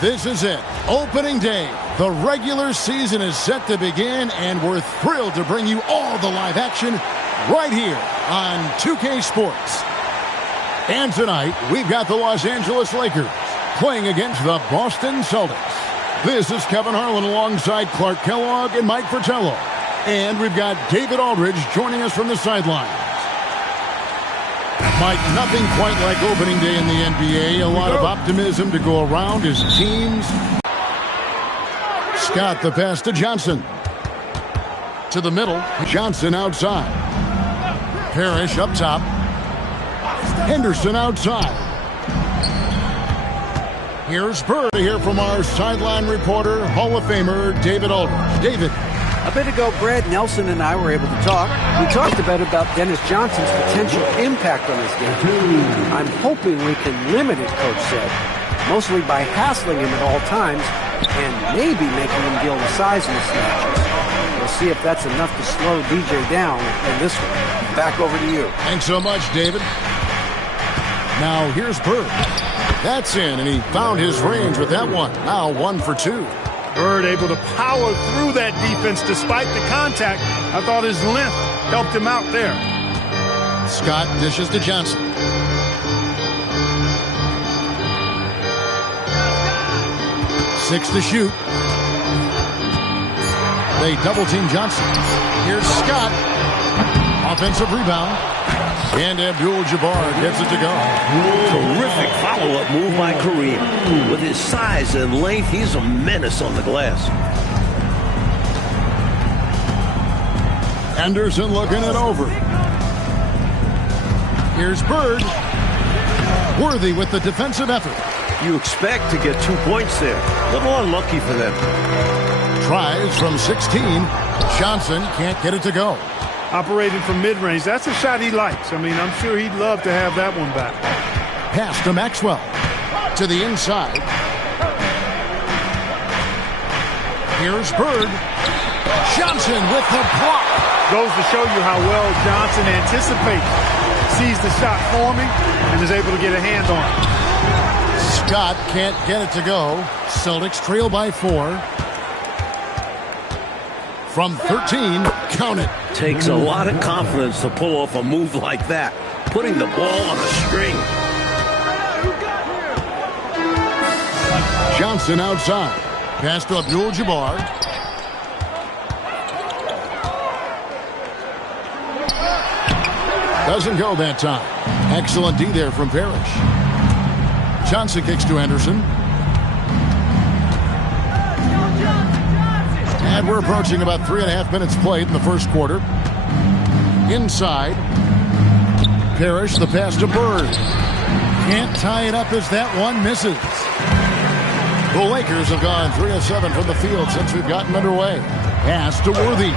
This is it. Opening day. The regular season is set to begin, and we're thrilled to bring you all the live action right here on 2K Sports. And tonight, we've got the Los Angeles Lakers playing against the Boston Celtics. This is Kevin Harlan alongside Clark Kellogg and Mike Fratello. And we've got David Aldridge joining us from the sidelines. Mike, nothing quite like opening day in the NBA. A lot of optimism to go around as teams. Scott, the pass to Johnson. To the middle. Johnson outside. Parrish up top. Henderson outside. Here's Bird to hear from our sideline reporter, Hall of Famer David Aldridge. David. A bit ago, Brad Nelson and I were able to talk. We talked a bit about Dennis Johnson's potential impact on his game. I'm hoping we can limit it, Coach said, mostly by hassling him at all times and maybe making him deal with size mismatches. We'll see if that's enough to slow DJ down in this one. Back over to you. Thanks so much, David. Now here's Bird. That's in, and he found his range with that one. Now 1 for 2. Bird able to power through that defense despite the contact. I thought his length helped him out there. Scott dishes to Johnson. Six to shoot. They double-team Johnson. Here's Scott. Offensive rebound. And Abdul-Jabbar gets it to go. Terrific follow-up move by Kareem. With his size and length, he's a menace on the glass. Henderson looking it over. Here's Bird. Worthy with the defensive effort. You expect to get 2 points there. A little unlucky for them. Tries from 16. Johnson can't get it to go. Operating from mid-range, that's a shot he likes. I mean, I'm sure he'd love to have that one back. Pass to Maxwell. To the inside. Here's Bird. Johnson with the block. Goes to show you how well Johnson anticipates. Sees the shot forming and is able to get a hand on it. Scott can't get it to go. Celtics trail by 4. From 13, count it. Takes a lot of confidence to pull off a move like that. Putting the ball on a string. Johnson outside. Pass to Abdul-Jabbar. Doesn't go that time. Excellent D there from Parrish. Johnson kicks to Henderson. And we're approaching about 3.5 minutes played in the first quarter. Inside. Parrish, the pass to Bird. Can't tie it up as that one misses. The Lakers have gone 3 of 7 from the field since we've gotten underway. Pass to Worthy.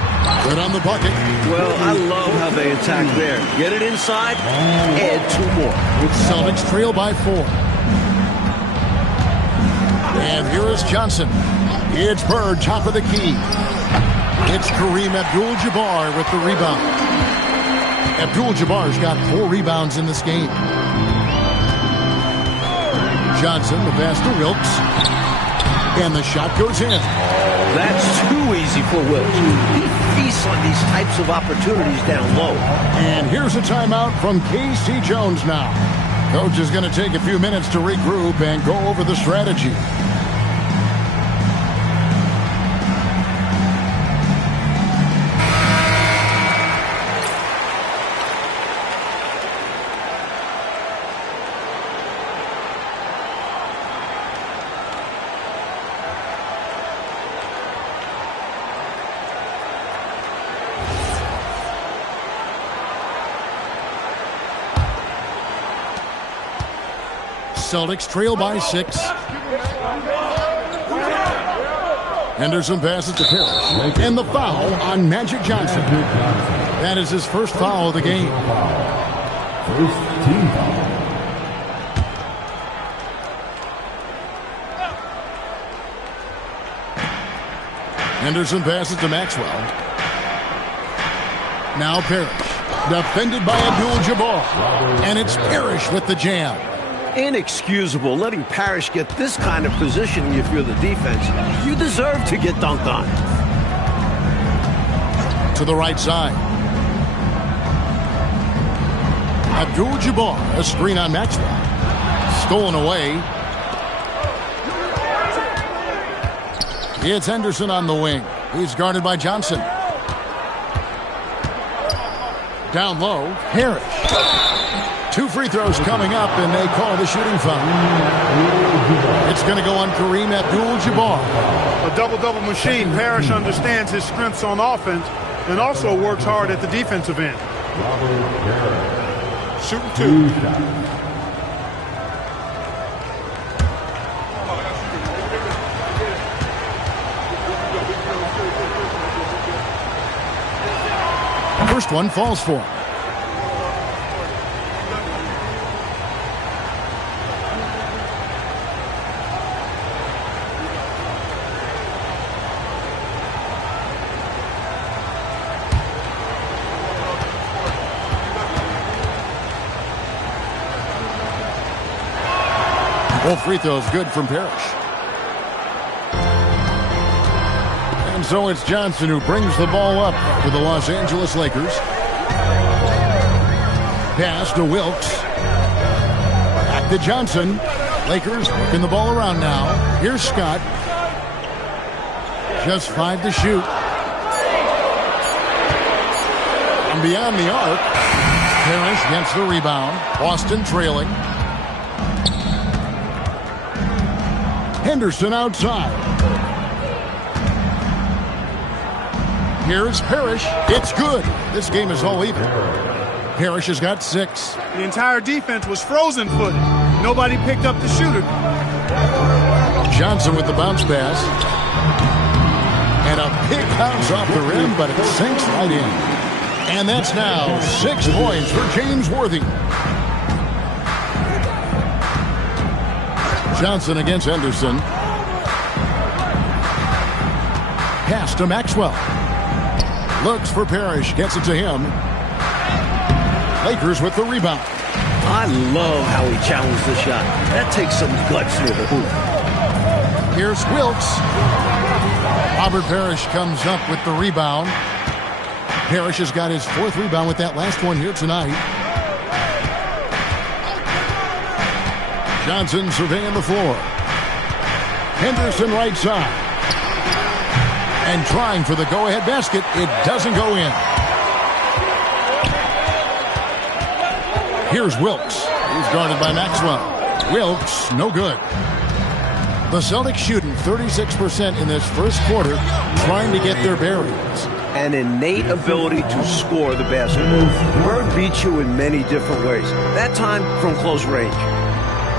Good on the bucket. Well, I love how they attack there. Get it inside, add 2 more. Celtics trail by 4. And here is Johnson. It's Bird, top of the key. It's Kareem Abdul-Jabbar with the rebound. Abdul-Jabbar's got 4 rebounds in this game. Johnson, the pass to Wilkes. And the shot goes in. That's too easy for Wilkes. He feasts on these types of opportunities down low. And here's a timeout from K.C. Jones now. Coach is going to take a few minutes to regroup and go over the strategy. Celtics trail by 6. Henderson passes to Parrish. And the foul on Magic Johnson. That is his first foul of the game. First team foul. Henderson passes to Maxwell. Now Parrish. Defended by Abdul-Jabbar. And it's Parrish with the jam. Inexcusable letting Parrish get this kind of positioning if you're the defense. You deserve to get dunked on. To the right side. Abdul-Jabbar, a screen on Maxwell. Stolen away. It's Henderson on the wing. He's guarded by Johnson. Down low, Parrish. 2 free throws coming up, and they call the shooting foul. It's going to go on Kareem Abdul-Jabbar. A double-double machine. Parrish understands his strengths on offense and also works hard at the defensive end. Shooting 2. First one falls for him. Both free throws good from Parrish. And so it's Johnson who brings the ball up for the Los Angeles Lakers. Pass to Wilkes. Back to Johnson. Lakers working the ball around now. Here's Scott. Just 5 to shoot. And beyond the arc. Parrish gets the rebound. Boston trailing. Henderson outside. Here's Parrish. It's good. This game is all even. Parrish has got 6. The entire defense was frozen footed. Nobody picked up the shooter. Johnson with the bounce pass. And a big bounce off the rim, but it sinks right in. And that's now 6 points for James Worthy. Johnson against Henderson. Pass to Maxwell. Looks for Parrish. Gets it to him. Lakers with the rebound. I love how he challenged the shot. That takes some guts near the hoop. Here's Wilkes. Robert Parrish comes up with the rebound. Parrish has got his 4th rebound with that last one here tonight. Johnson surveying the floor. Henderson right side. And trying for the go-ahead basket. It doesn't go in. Here's Wilkes. He's guarded by Maxwell. Wilkes, no good. The Celtics shooting 36% in this first quarter, trying to get their bearings. An innate ability to score the basketball. Bird beats you in many different ways. That time from close range.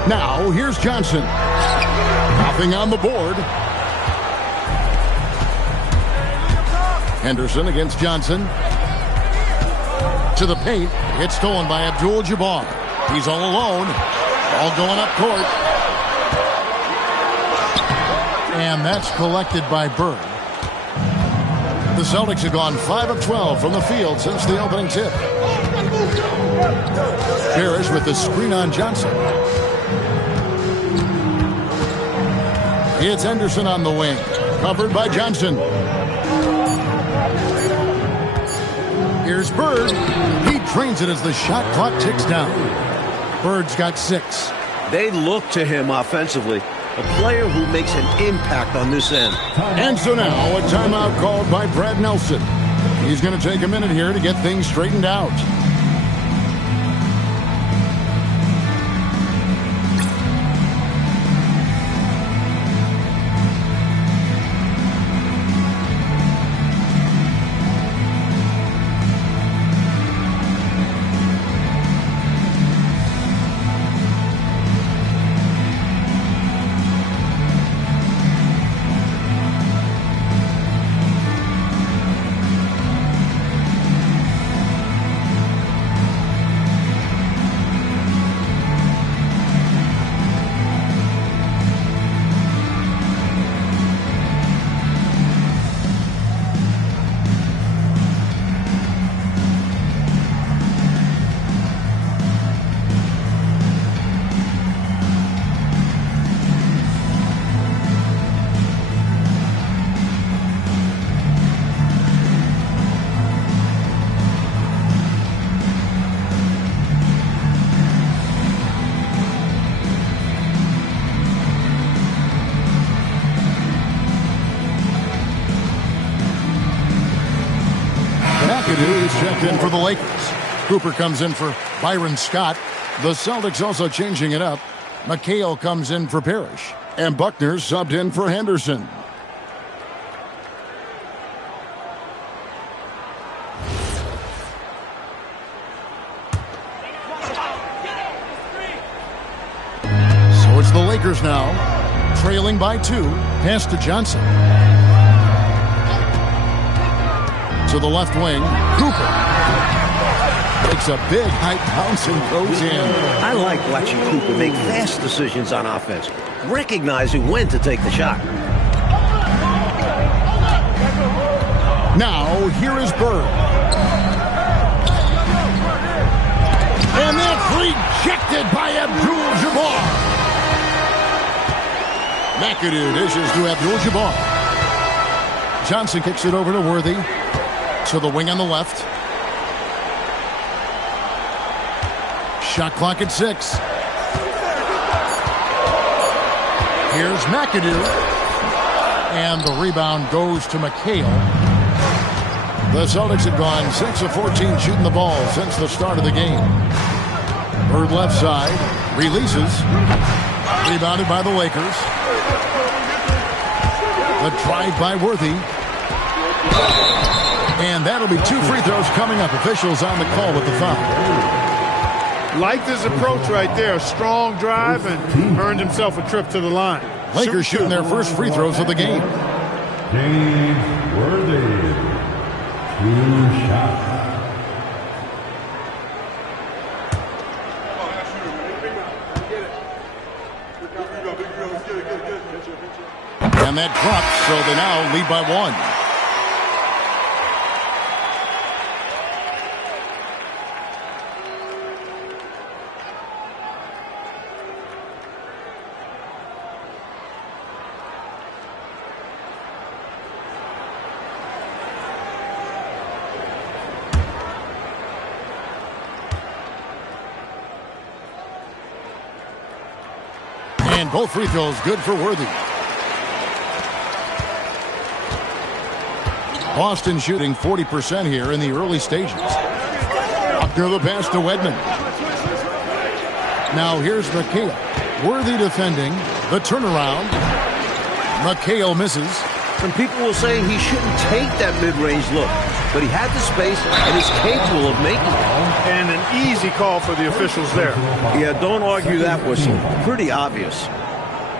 Now, here's Johnson. Nothing on the board. Henderson against Johnson. To the paint. It's stolen by Abdul-Jabbar. He's all alone. All going up court. And that's collected by Bird. The Celtics have gone 5 of 12 from the field since the opening tip. Parrish with the screen on Johnson. It's Henderson on the wing. Covered by Johnson. Here's Bird. He trains it as the shot clock ticks down. Bird's got 6. They look to him offensively. A player who makes an impact on this end. And so now a timeout called by Brad Nelson. He's going to take a minute here to get things straightened out. McAdoo is checked in for the Lakers. Cooper comes in for Byron Scott. The Celtics also changing it up. McHale comes in for Parrish. And Buckner subbed in for Henderson. So it's the Lakers now, trailing by 2. Pass to Johnson. To the left wing, Cooper. Takes a big high bounce and goes in. I like watching Cooper make fast decisions on offense, recognizing when to take the shot. Now, here is Bird. And that's rejected by Abdul-Jabbar. McAdoo dishes to Abdul-Jabbar. Johnson kicks it over to Worthy. To the wing on the left. Shot clock at 6. Here's McAdoo. And the rebound goes to McHale. The Celtics have gone 6 of 14 shooting the ball since the start of the game. Bird left side. Releases. Rebounded by the Lakers. The drive by Worthy. And that'll be 2 free throws coming up. Officials on the call with the foul. Liked his approach right there. Strong drive and earned himself a trip to the line. Lakers shooting their first free throws of the game. James Worthy. 2 shots. And that drops, so they now lead by 1. And both free throws good for Worthy. Boston shooting 40% here in the early stages. Buckner the pass to Wedman. Now here's McHale. Worthy defending. The turnaround. McHale misses. Some people will say he shouldn't take that mid-range look, but he had the space and is capable of making it. And an easy call for the officials there. Yeah, don't argue that whistle. Pretty obvious.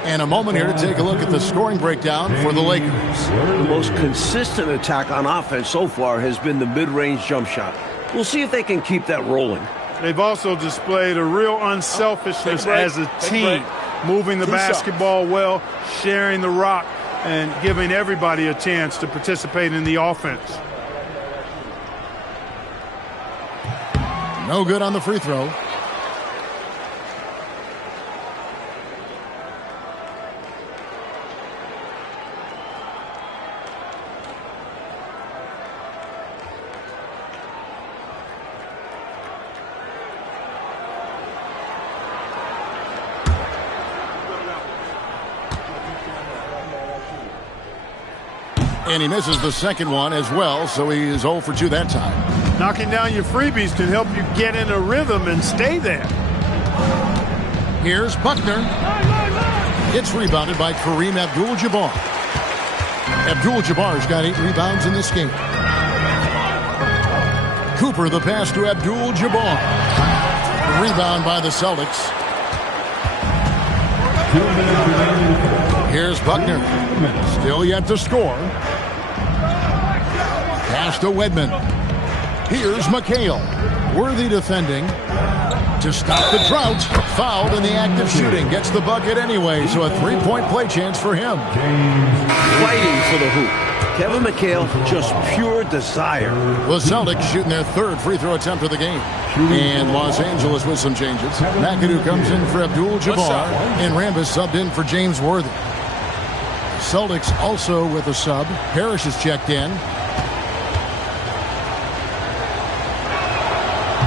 And a moment here to take a look at the scoring breakdown for the Lakers. The most consistent attack on offense so far has been the mid-range jump shot. We'll see if they can keep that rolling. They've also displayed a real unselfishness as a team, moving the basketball well, sharing the rock, and giving everybody a chance to participate in the offense. No good on the free throw. And he misses the second one as well, so he is 0 for 2 that time. Knocking down your freebies can help you get in a rhythm and stay there. Here's Buckner. It's rebounded by Kareem Abdul-Jabbar. Abdul-Jabbar's got 8 rebounds in this game. Cooper the pass to Abdul-Jabbar. Rebound by the Celtics. Here's Buckner. Still yet to score. Pass to Wedman. Here's McHale. Worthy defending. To stop the drought. Fouled in the act of shooting. Gets the bucket anyway, so a 3-point play chance for him. Fighting for the hoop. Kevin McHale, just pure desire. The Celtics shooting their 3rd free throw attempt of the game. And Los Angeles with some changes. McAdoo comes in for Abdul-Jabbar. And Rambis subbed in for James Worthy. Celtics also with a sub. Parrish is checked in.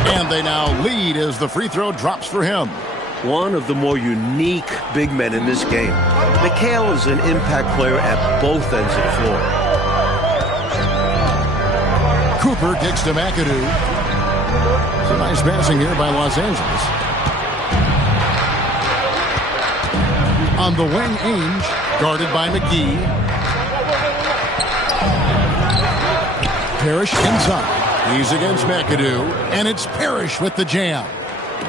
And they now lead as the free throw drops for him. One of the more unique big men in this game. McHale is an impact player at both ends of the floor. Cooper kicks to McAdoo. It's a nice passing here by Los Angeles. On the wing, Ainge, guarded by McGee. Parrish inside. He's against McAdoo, and it's Parrish with the jam.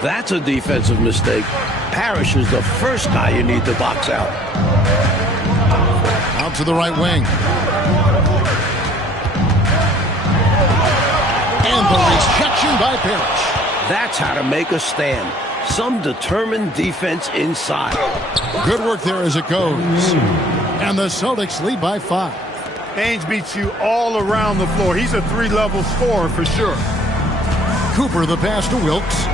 That's a defensive mistake. Parrish is the first guy you need to box out. Out to the right wing. And the rejection by Parrish. That's how to make a stand. Some determined defense inside. Good work there as it goes. And the Celtics lead by 5. Ainge beats you all around the floor. He's a 3-level scorer for sure. Cooper the pass to Wilkes.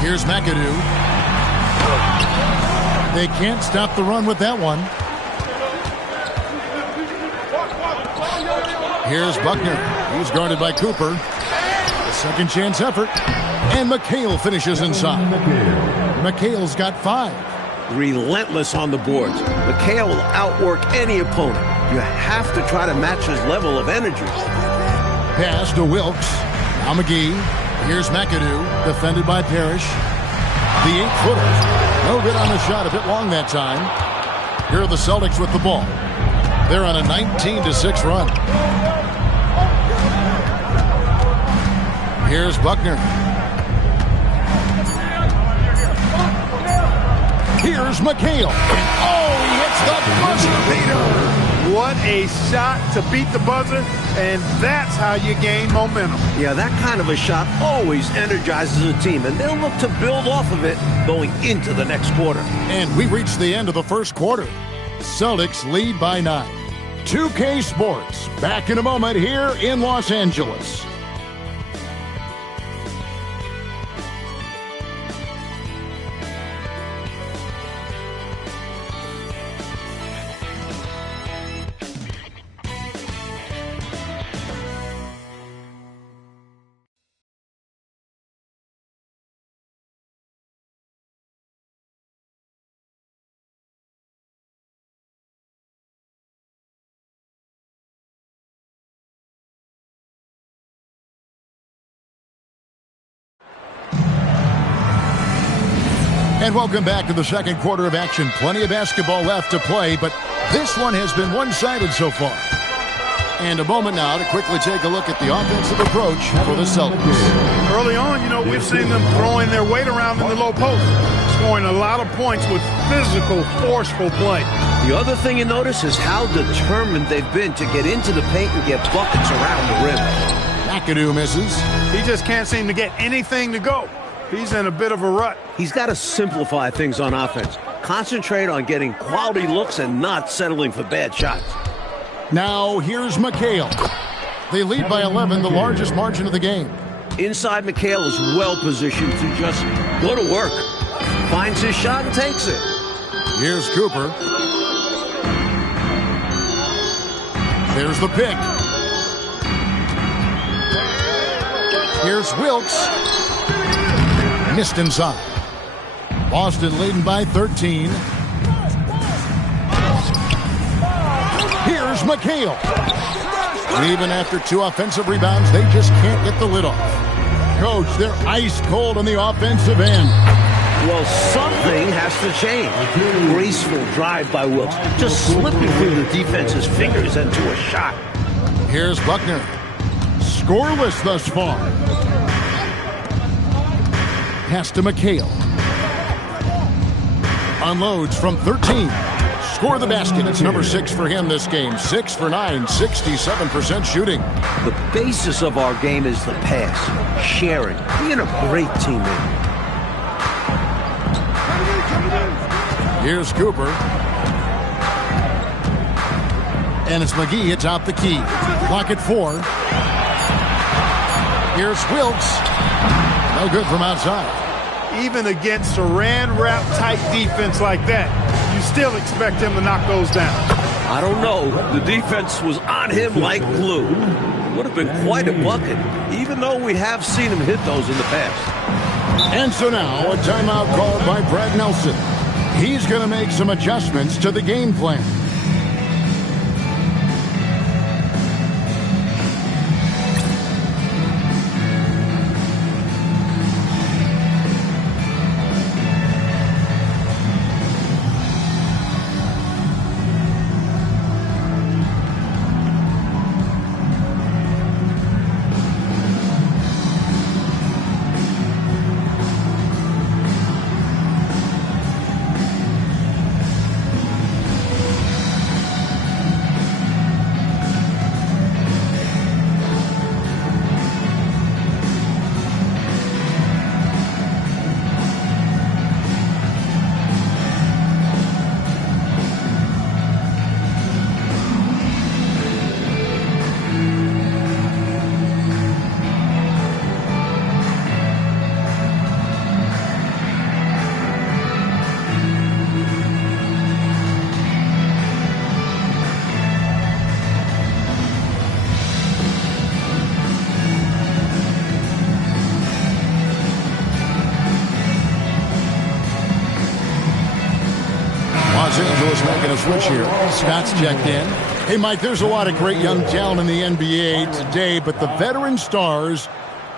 Here's McAdoo. They can't stop the run with that one. Here's Buckner. He's guarded by Cooper. A second chance effort. And McHale finishes inside. McHale's got 5. Relentless on the boards. McHale will outwork any opponent. You have to try to match his level of energy. Pass to Wilkes. Now McGee. Here's McAdoo, defended by Parrish. The 8-footer. No good on the shot, a bit long that time. Here are the Celtics with the ball. They're on a 19-6 run. Here's Buckner. Here's McHale. And oh, he hits the buzzer beater. What a shot to beat the buzzer, and that's how you gain momentum. Yeah, that kind of a shot always energizes a team, and they'll look to build off of it going into the next quarter. And we reach the end of the first quarter. Celtics lead by 9. 2K Sports, back in a moment here in Los Angeles. And welcome back to the second quarter of action. Plenty of basketball left to play, but this one has been one-sided so far. And a moment now to quickly take a look at the offensive approach for the Celtics. Early on, we've seen them throwing their weight around in the low post, scoring a lot of points with physical, forceful play. The other thing you notice is how determined they've been to get into the paint and get buckets around the rim. McAdoo misses. He just can't seem to get anything to go. He's in a bit of a rut. He's got to simplify things on offense. Concentrate on getting quality looks and not settling for bad shots. Now here's McHale. They lead by 11, the largest margin of the game. Inside, McHale is well positioned to just go to work. Finds his shot and takes it. Here's Cooper. There's the pick. Here's Wilkes. Missed inside. Boston leading by 13. Here's McHale. Even after 2 offensive rebounds, they just can't get the lid off. Coach, they're ice cold on the offensive end. Well, something has to change. Graceful drive by Wilkes, just slipping through the defense's fingers into a shot. Here's Buckner. Scoreless thus far. Pass to McHale. Unloads from 13. Score the basket. It's number 6 for him this game. 6 for 9, 67% shooting. The basis of our game is the pass, sharing, being a great teammate. Here's Cooper. And it's McGee. It's out the key. Clock at 4. Here's Wilkes. No good from outside. Even against Saran wrap tight defense like that, you still expect him to knock those down. I don't know. The defense was on him like glue. Would have been quite a bucket, even though we have seen him hit those in the past. And so now, a timeout called by Brad Nelson. He's going to make some adjustments to the game plan. switch here. Scott's checked in. Hey, Mike, there's a lot of great young talent in the NBA today, but the veteran stars,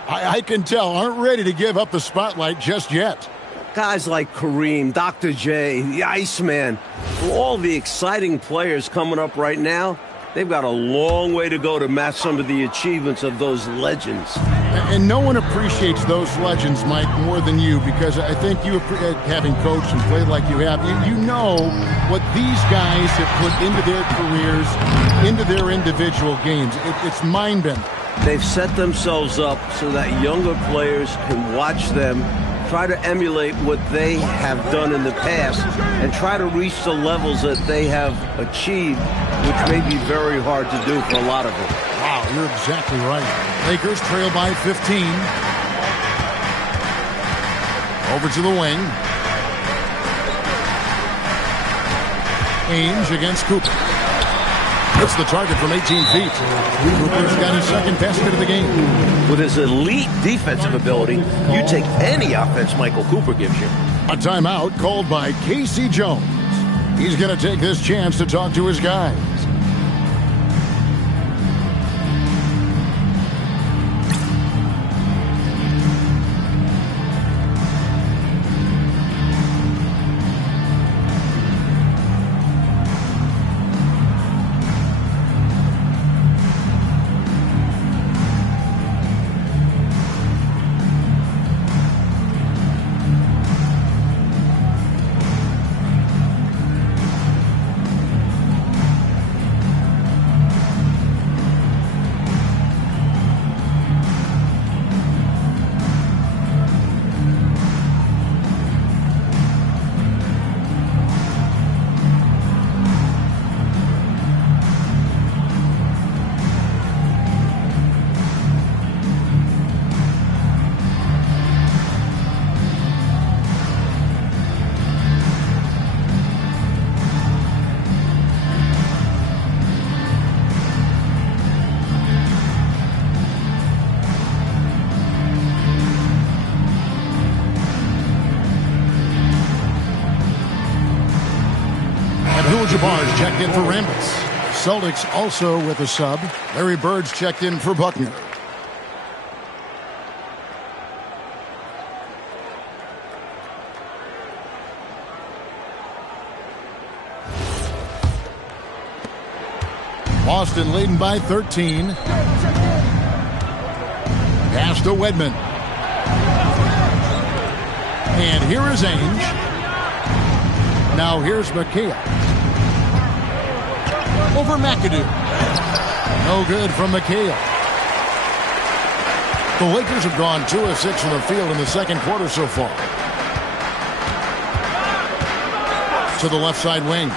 I can tell, aren't ready to give up the spotlight just yet. Guys like Kareem, Dr. J, the Iceman, all the exciting players coming up right now, they've got a long way to go to match some of the achievements of those legends. And no one appreciates those legends, Mike, more than you, because I think you, having coached and played like you have, you know what these guys have put into their careers, into their individual games. It's mind-bending. They've set themselves up so that younger players can watch them, try to emulate what they have done in the past, and try to reach the levels that they have achieved, which may be very hard to do for a lot of them. Wow, you're exactly right. Lakers trail by 15. Over to the wing. Ainge against Cooper. Hits the target from 18 feet. Cooper's got his second basket of the game. With his elite defensive ability, you take any offense Michael Cooper gives you. A timeout called by Casey Jones. He's going to take this chance to talk to his guys. Jabbar's checked in for Rambis. Celtics also with a sub. Larry Bird's checked in for Buckner. Boston leading by 13. Pass to Wedman. And here is Ainge. Now here's McHale. Over McAdoo. No good from McHale. The Lakers have gone 2 of 6 from the field in the second quarter so far. To the left side wing.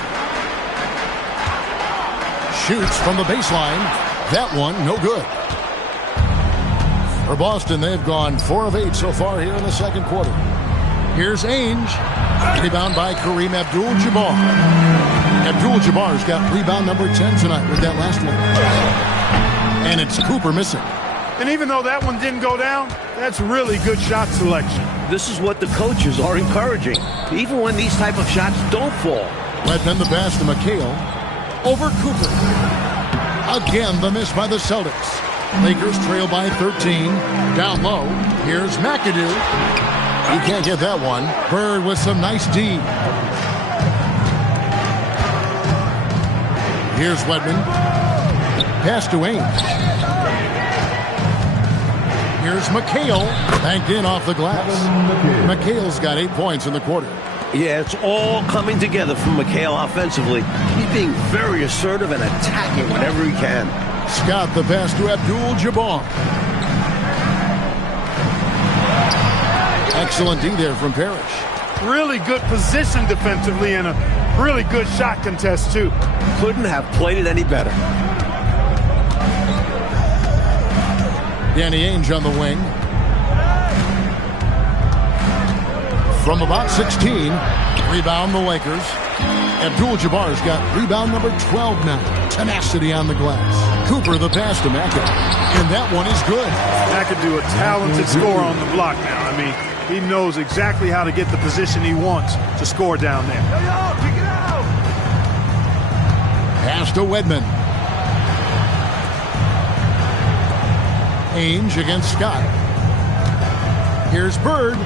Shoots from the baseline. That one, no good. For Boston, they've gone 4 of 8 so far here in the second quarter. Here's Ainge. Rebound by Kareem Abdul-Jabbar. Abdul-Jabbar's got rebound number 10 tonight with that last one. And it's Cooper missing. And even though that one didn't go down, that's really good shot selection. This is what the coaches are encouraging, even when these type of shots don't fall. Redmond the pass to McHale. Over Cooper. Again, the miss by the Celtics. Lakers trail by 13. Down low. Here's McAdoo. He can't get that one. Bird with some nice D. Here's Wedman. Pass to Ainge. Here's McHale. Banked in off the glass. McHale's got 8 points in the quarter. Yeah, it's all coming together from McHale offensively. He's being very assertive and attacking whenever he can. Scott the pass to Abdul-Jabbar. Excellent D there from Parrish. Really good position defensively and a really good shot contest, too. Couldn't have played it any better. Danny Ainge on the wing. From about 16, rebound the Lakers. Abdul-Jabbar's got rebound number 12 now. Tenacity on the glass. Cooper the pass to McAdoo. And that one is good. McAdoo, a talented scorer on the block now. I mean, he knows exactly how to get the position he wants to score down there. Pass to Wedman. Ainge against Scott. Here's Bird.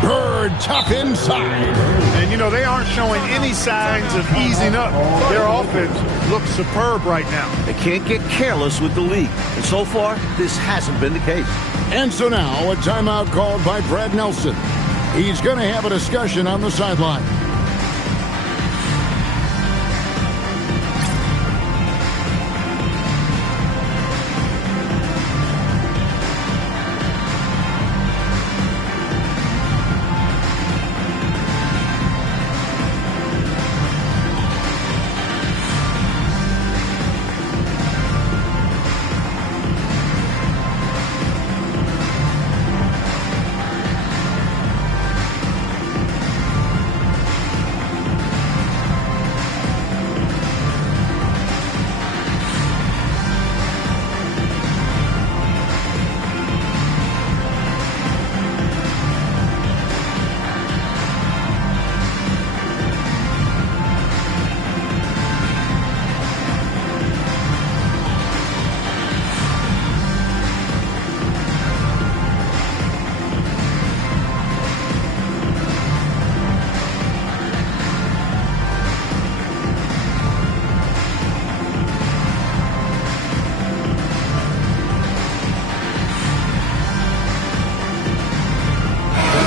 Bird, top inside. And, you know, they aren't showing any signs of easing up. Their offense looks superb right now. They can't get careless with the league. And so far, this hasn't been the case. And so now, a timeout called by Brad Nelson. He's going to have a discussion on the sideline.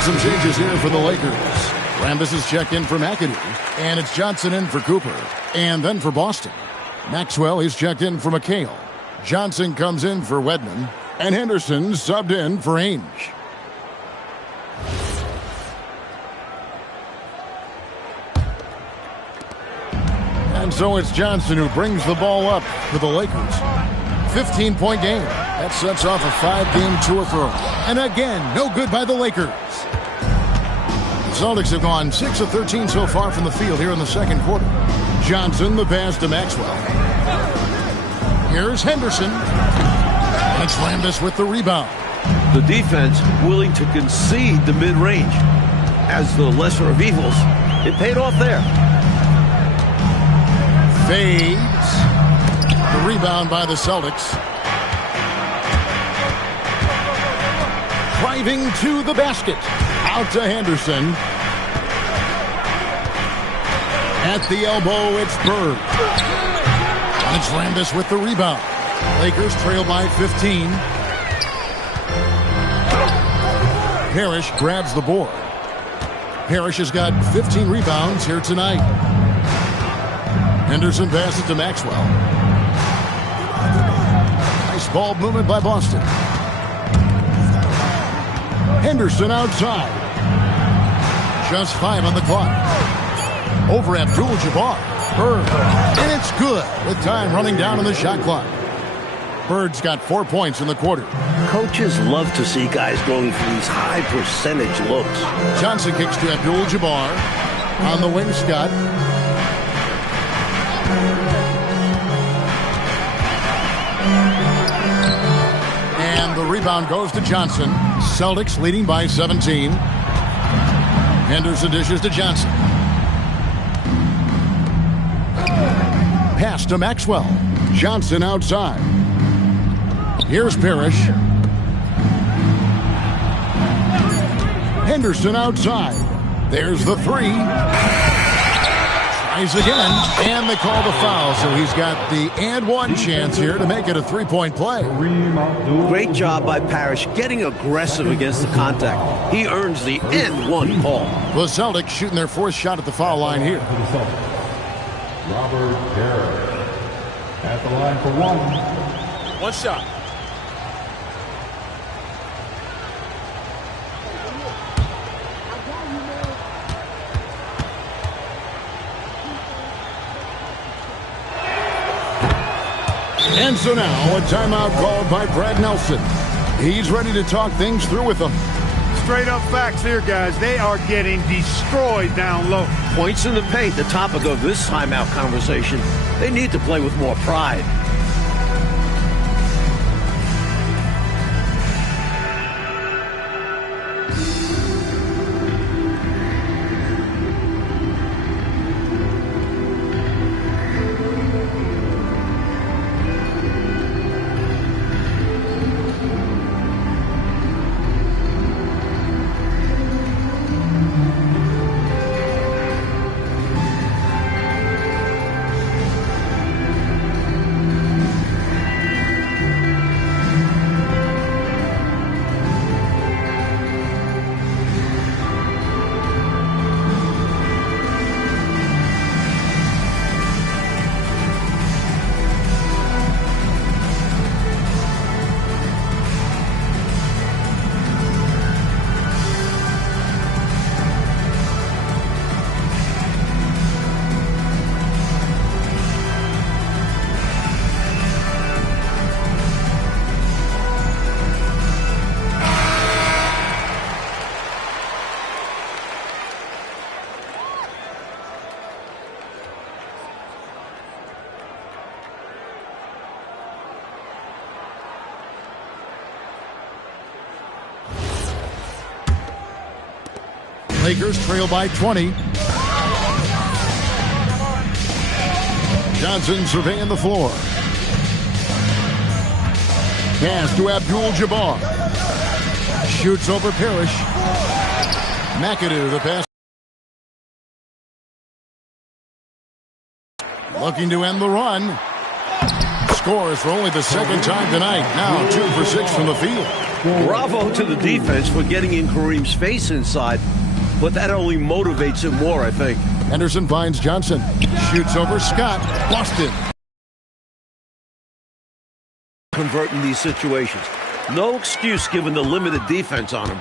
Some changes here for the Lakers. Rambis is checked in for McAdoo, and it's Johnson in for Cooper. And then for Boston, Maxwell is checked in for McHale. Johnson comes in for Wedman, and Henderson subbed in for Ainge. And so it's Johnson who brings the ball up for the Lakers. 15-point game. That sets off a 5-game tour for him. And again, no good by the Lakers. The Celtics have gone 6 of 13 so far from the field here in the second quarter. Johnson, the pass to Maxwell. Here's Henderson. And it's Rambis with the rebound. The defense willing to concede the mid-range. As the lesser of evils, it paid off there. Fades. The rebound by the Celtics. Driving to the basket. Out to Henderson. At the elbow, it's Bird. And it's Rambis with the rebound. Lakers trail by 15. Parrish grabs the board. Parrish has got 15 rebounds here tonight. Henderson passes to Maxwell. Nice ball movement by Boston. Henderson outside. Just 5 on the clock. Over Abdul-Jabbar. Bird. And it's good with time running down on the shot clock. Bird's got 4 points in the quarter. Coaches love to see guys going for these high percentage looks. Johnson kicks to Abdul-Jabbar. On the wing, Scott. And the rebound goes to Johnson. Celtics leading by 17. Henderson dishes to Johnson. Pass to Maxwell. Johnson outside. Here's Parrish. Henderson outside. There's the three. Tries again, and they call the foul, so he's got the and one chance here to make it a three-point play. Great job by Parrish getting aggressive against the contact. He earns the and one call. The Celtics shooting their fourth shot at the foul line here. Robert Garrett at the line for one. One shot. And so now, a timeout called by Brad Nelson. He's ready to talk things through with them. Straight up facts here, guys. They are getting destroyed down low. Points in the paint, the topic of this timeout conversation. They need to play with more pride. Lakers trail by 20. Johnson surveying the floor. Pass to Abdul-Jabbar. Shoots over Parrish. McAdoo, the pass. Looking to end the run. Scores for only the second time tonight. Now 2 for 6 from the field. Bravo to the defense for getting in Kareem's face inside, but that only motivates him more, I think. Henderson finds Johnson. Shoots over Scott. Busted. Converting these situations. No excuse given the limited defense on him.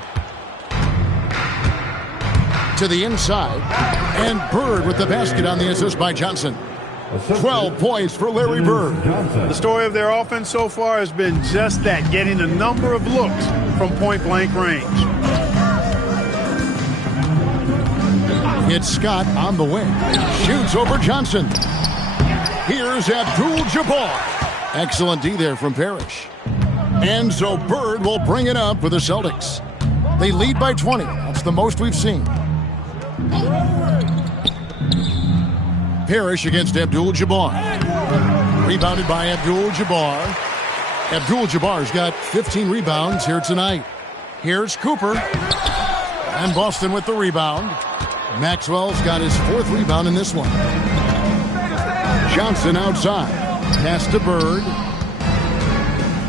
To the inside. And Bird with the basket on the assist by Johnson. 12 points for Larry Bird. The story of their offense so far has been just that, getting a number of looks from point-blank range. It's Scott on the wing. Shoots over Johnson. Here's Abdul-Jabbar. Excellent D there from Parrish. And so Bird will bring it up for the Celtics. They lead by 20. That's the most we've seen. Parrish against Abdul-Jabbar. Rebounded by Abdul-Jabbar. Abdul-Jabbar's got 15 rebounds here tonight. Here's Cooper. And Boston with the rebound. Maxwell's got his 4th rebound in this one. Johnson outside. Pass to Bird.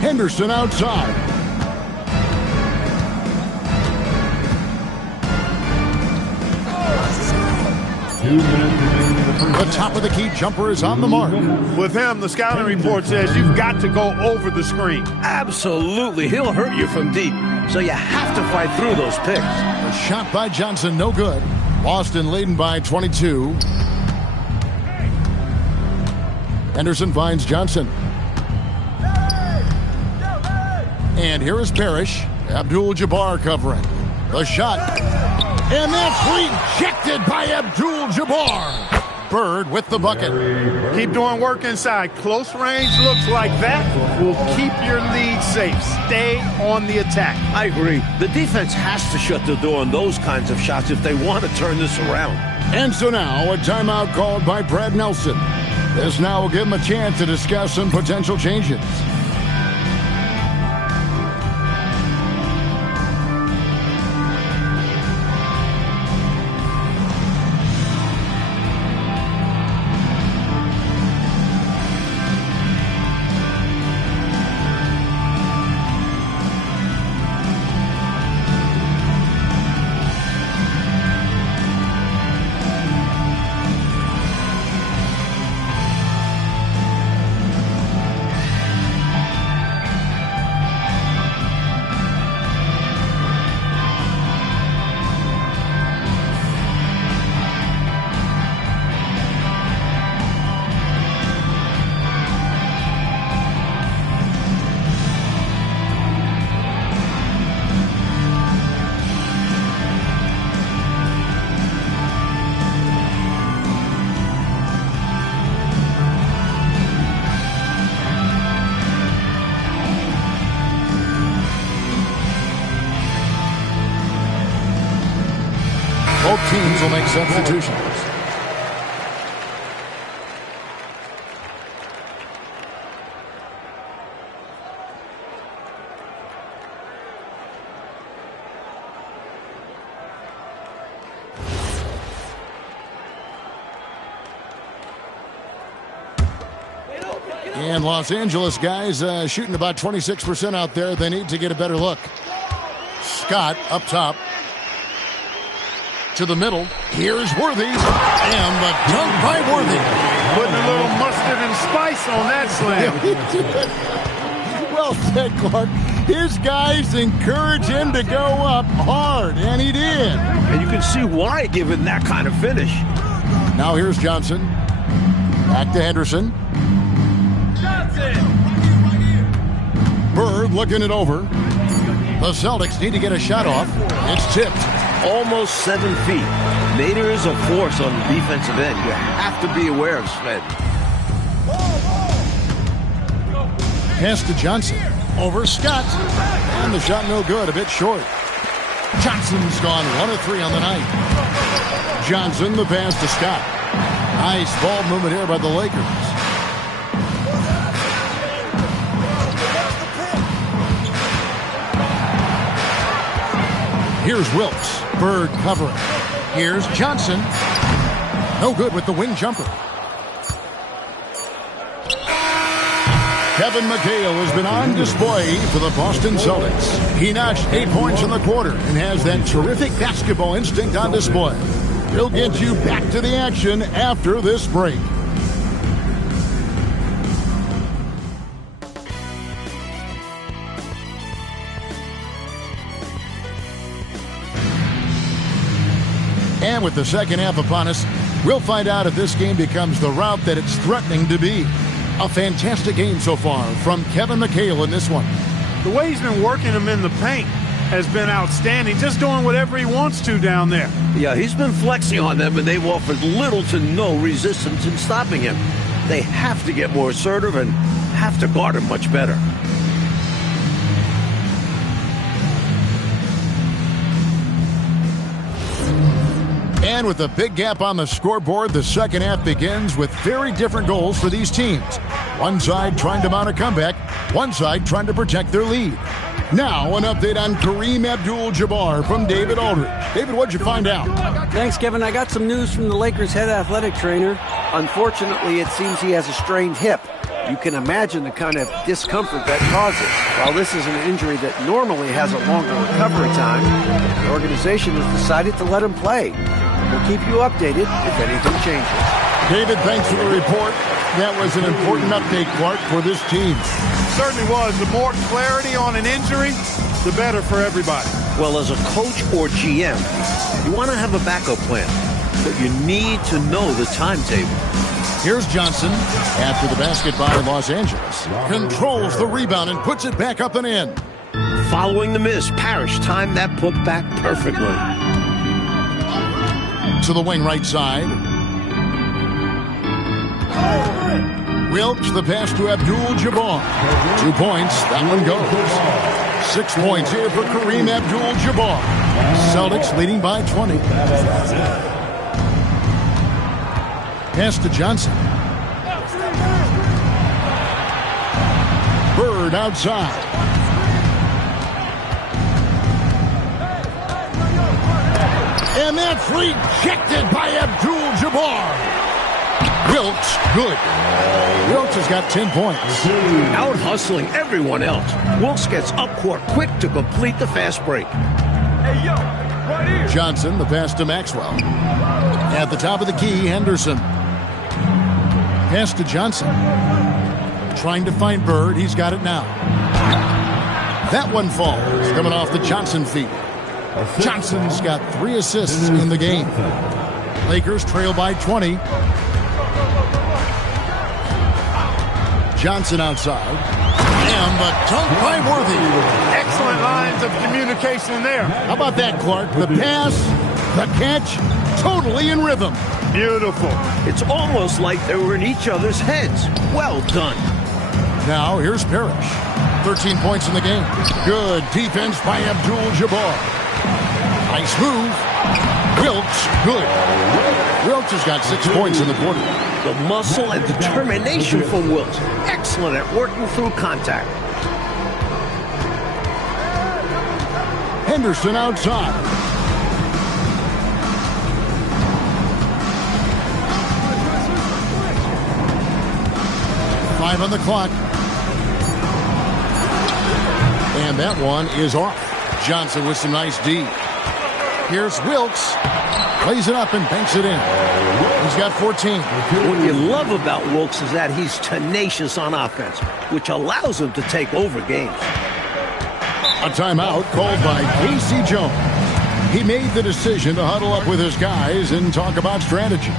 Henderson outside. The top of the key jumper is on the mark. With him, the scouting report says you've got to go over the screen. Absolutely. He'll hurt you from deep, so you have to fight through those picks. A shot by Johnson, no good. Boston leading by 22. Henderson finds Johnson. And here is Parrish. Abdul-Jabbar covering. The shot. And that's rejected by Abdul-Jabbar. Bird with the bucket. Keep doing work inside. Close range looks like that will keep your lead safe. Stay on the attack. I agree. The defense has to shut the door on those kinds of shots if they want to turn this around. And so now a timeout called by Brad Nelson. This now will give him a chance to discuss some potential changes. Both teams will make substitutions. And Los Angeles guys shooting about 26% out there. They need to get a better look. Scott up top. To the middle. Here's Worthy. And the dunk by Worthy. Putting a little mustard and spice on that slam. Well said, Clark. His guys encourage him to go up hard, and he did. And you can see why, given that kind of finish. Now here's Johnson. Back to Henderson. Bird looking it over. The Celtics need to get a shot off. It's tipped. Almost 7 feet. Nader is a force on the defensive end. You have to be aware of Sven. Pass to Johnson. Over Scott. And the shot no good. A bit short. Johnson's gone 1 of 3 on the night. Johnson, the pass to Scott. Nice ball movement here by the Lakers. Here's Wilkes. Bird covering. Here's Johnson. No good with the wing jumper. Kevin McHale has been on display for the Boston Celtics. He notched 8 points in the quarter and has that terrific basketball instinct on display. He'll get you back to the action after this break. And with the second half upon us, we'll find out if this game becomes the route that it's threatening to be. A fantastic game so far from Kevin McHale in this one. The way he's been working them in the paint has been outstanding, just doing whatever he wants to down there. Yeah, he's been flexing on them, and they've offered little to no resistance in stopping him. They have to get more assertive and have to guard him much better. And with a big gap on the scoreboard, the second half begins with very different goals for these teams. One side trying to mount a comeback, one side trying to protect their lead. Now, an update on Kareem Abdul-Jabbar from David Aldridge. David, what'd you find out? Thanks, Kevin. I got some news from the Lakers' head athletic trainer. Unfortunately, it seems he has a strained hip. You can imagine the kind of discomfort that causes. While this is an injury that normally has a longer recovery time, the organization has decided to let him play. We'll keep you updated if anything changes. David, thanks for the report. That was an important update, Clark, for this team. Certainly was. The more clarity on an injury, the better for everybody. Well, as a coach or GM, you want to have a backup plan, but you need to know the timetable. Here's Johnson after the basket by Los Angeles. Controls the rebound and puts it back up and in. Following the miss, Parrish timed that put back perfectly. To the wing right side. Wilkes, the pass to Abdul-Jabbar. 2 points, that one goes. 6 points here for Kareem Abdul-Jabbar. Celtics leading by 20. Pass to Johnson. Bird outside. And that's rejected by Abdul-Jabbar. Wilkes, good. Wilkes has got 10 points. Out hustling everyone else. Wilkes gets up court quick to complete the fast break. Hey, yo, right here. Johnson, the pass to Maxwell. At the top of the key, Henderson. Pass to Johnson. Trying to find Bird. He's got it now. That one falls. Coming off the Johnson feet. Johnson's got 3 assists in the game. Lakers trail by 20. Johnson outside. And the dunk by Worthy. Excellent lines of communication there. How about that, Clark? The pass, the catch, totally in rhythm. Beautiful. It's almost like they were in each other's heads. Well done. Now, here's Parrish. 13 points in the game. Good defense by Abdul-Jabbar. Nice move. Wilkes, good. Wilkes has got 6 points in the quarter. The muscle and determination from Wilkes. Excellent at working through contact. Henderson outside. Five on the clock. And that one is off. Johnson with some nice D. Here's Wilkes. Plays it up and banks it in. He's got 14. What you love about Wilkes is that he's tenacious on offense, which allows him to take over games. A timeout called by Casey Jones. He made the decision to huddle up with his guys and talk about strategy.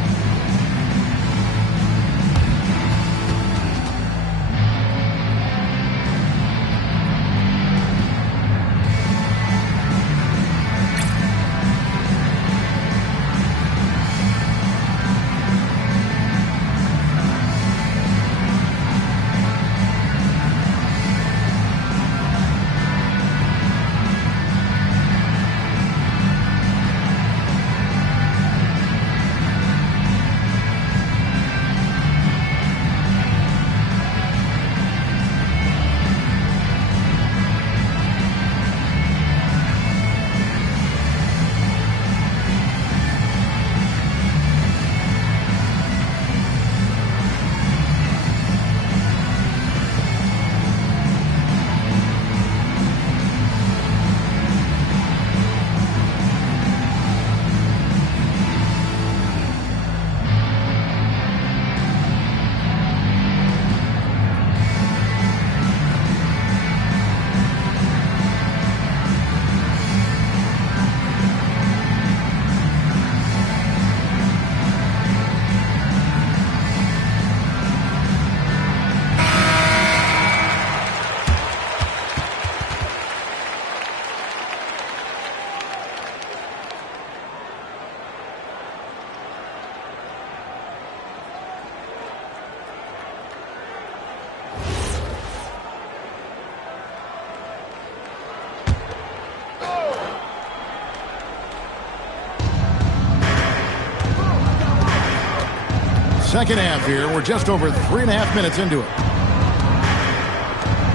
second half here. We're just over 3.5 minutes into it.